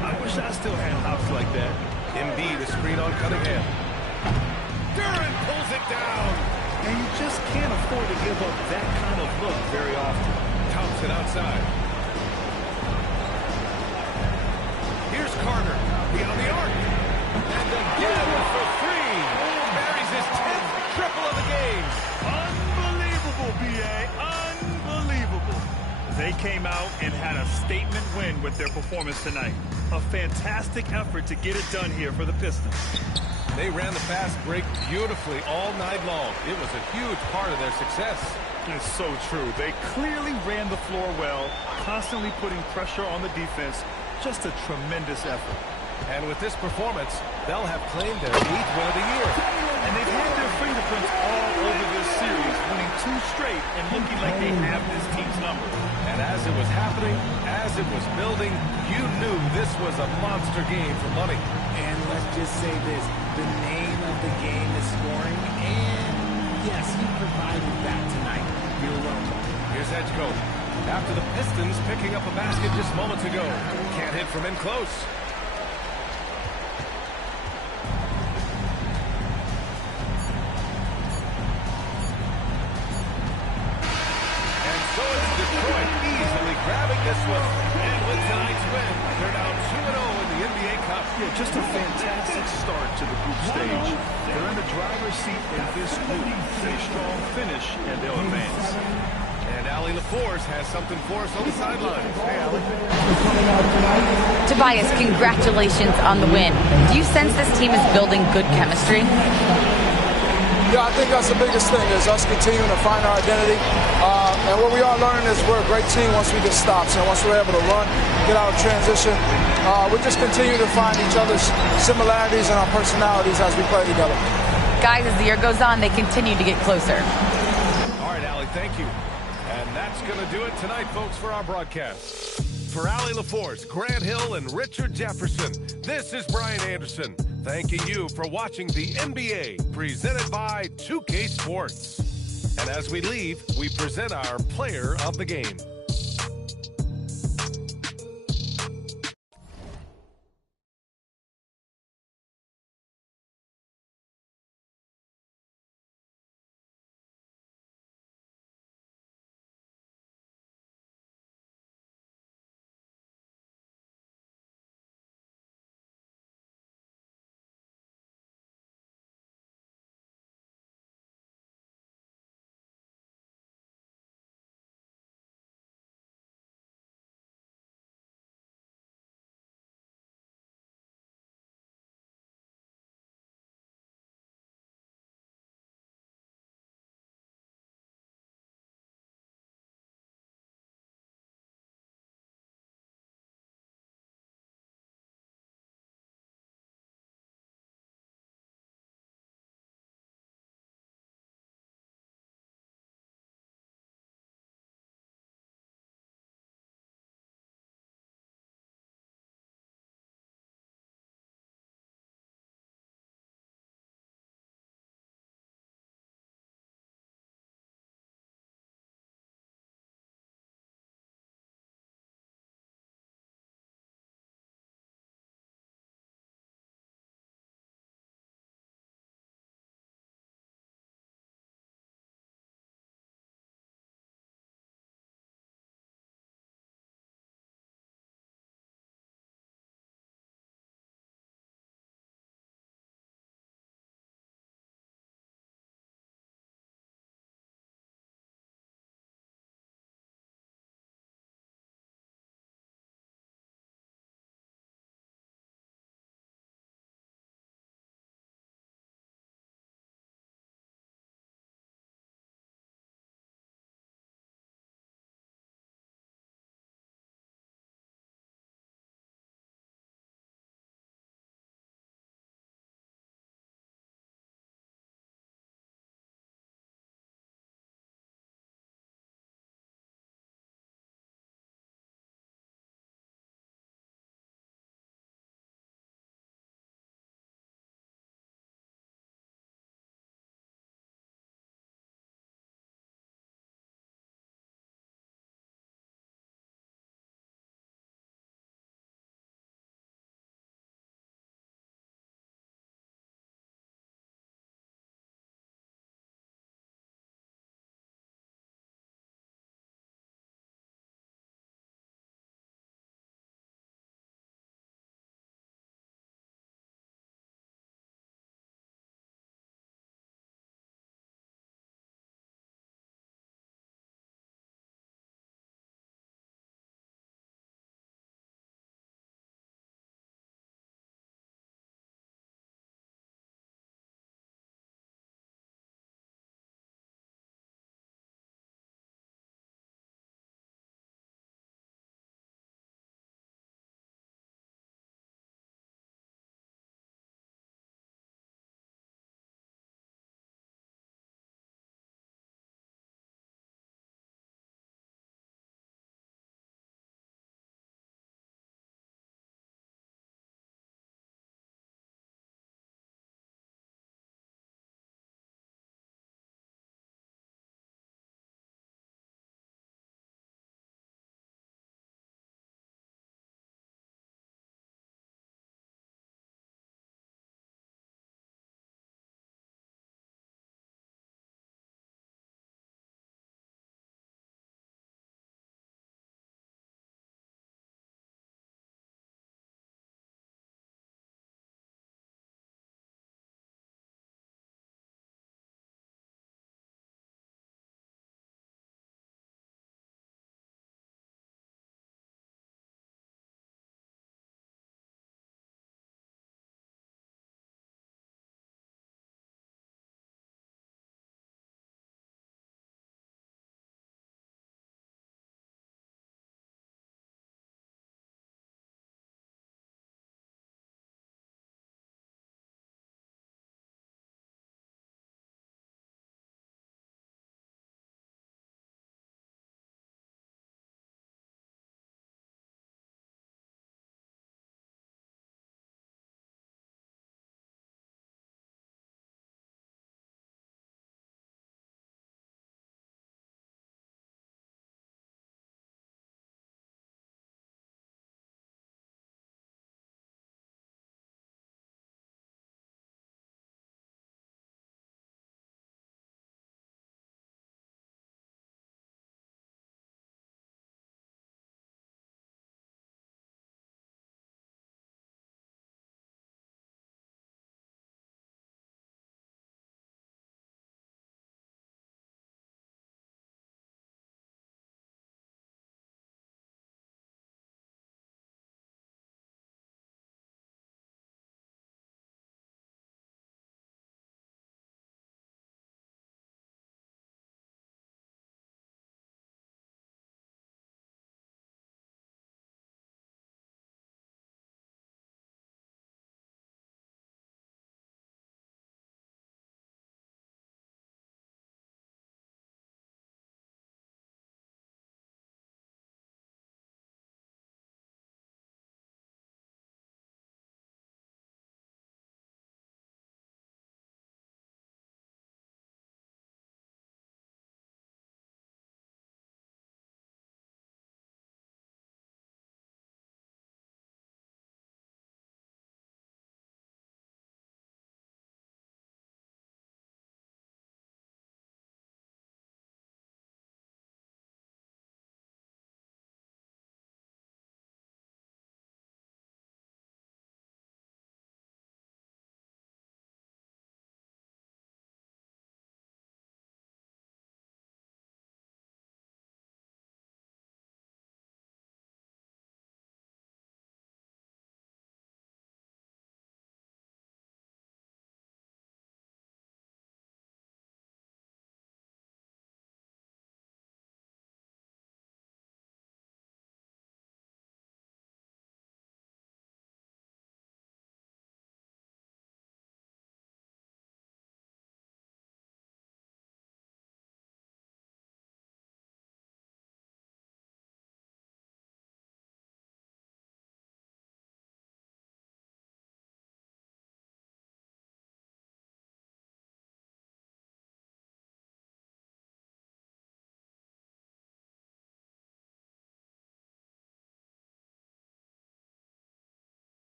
I wish I still had hops like that. Embiid, a screen on Cunningham. Durant pulls it down. And you just can't afford to give up that kind of look very often. Thompson outside. Here's Carter, beyond the arc. And again for 3. Buries his 10th triple of the game. Unbelievable, B.A. Unbelievable. They came out and had a statement win with their performance tonight. A fantastic effort to get it done here for the Pistons. They ran the fast break beautifully all night long. It was a huge part of their success. It's so true. They clearly ran the floor well, constantly putting pressure on the defense. Just a tremendous effort. And with this performance, they'll have claimed their 8th win of the year. And they've had their fingerprints all over this series, winning 2 straight and looking like they have this team's number. And as it was happening, as it was building, you knew this was a monster game for money. And let's just say this, the name of the game is scoring, and yes, he provided that tonight. You're welcome. Here's Edgecombe. After the Pistons picking up a basket just moments ago. Can't hit from in close. And so it's Detroit easily grabbing this one. And with tonight's win, they're now 2-0 in the NBA Cup. Yeah, just a fantastic start to the group stage. They're in the driver's seat in this group. A strong finish, and they'll advance. And Allie LaForce has something for us on the sidelines. Hey, Allie. Tobias, congratulations on the win. Do you sense this team is building good chemistry? Yeah, I think that's the biggest thing is us continuing to find our identity. And what we are learning is we're a great team once we get stops. And once we're able to run, get out of transition, we just continue to find each other's similarities and our personalities as we play together. Guys, as the year goes on, they continue to get closer. All right, Allie, thank you. And that's going to do it tonight, folks, for our broadcast. For Allie LaForce, Grant Hill, and Richard Jefferson, this is Brian Anderson, thanking you for watching the NBA, presented by 2K Sports. And as we leave, we present our player of the game.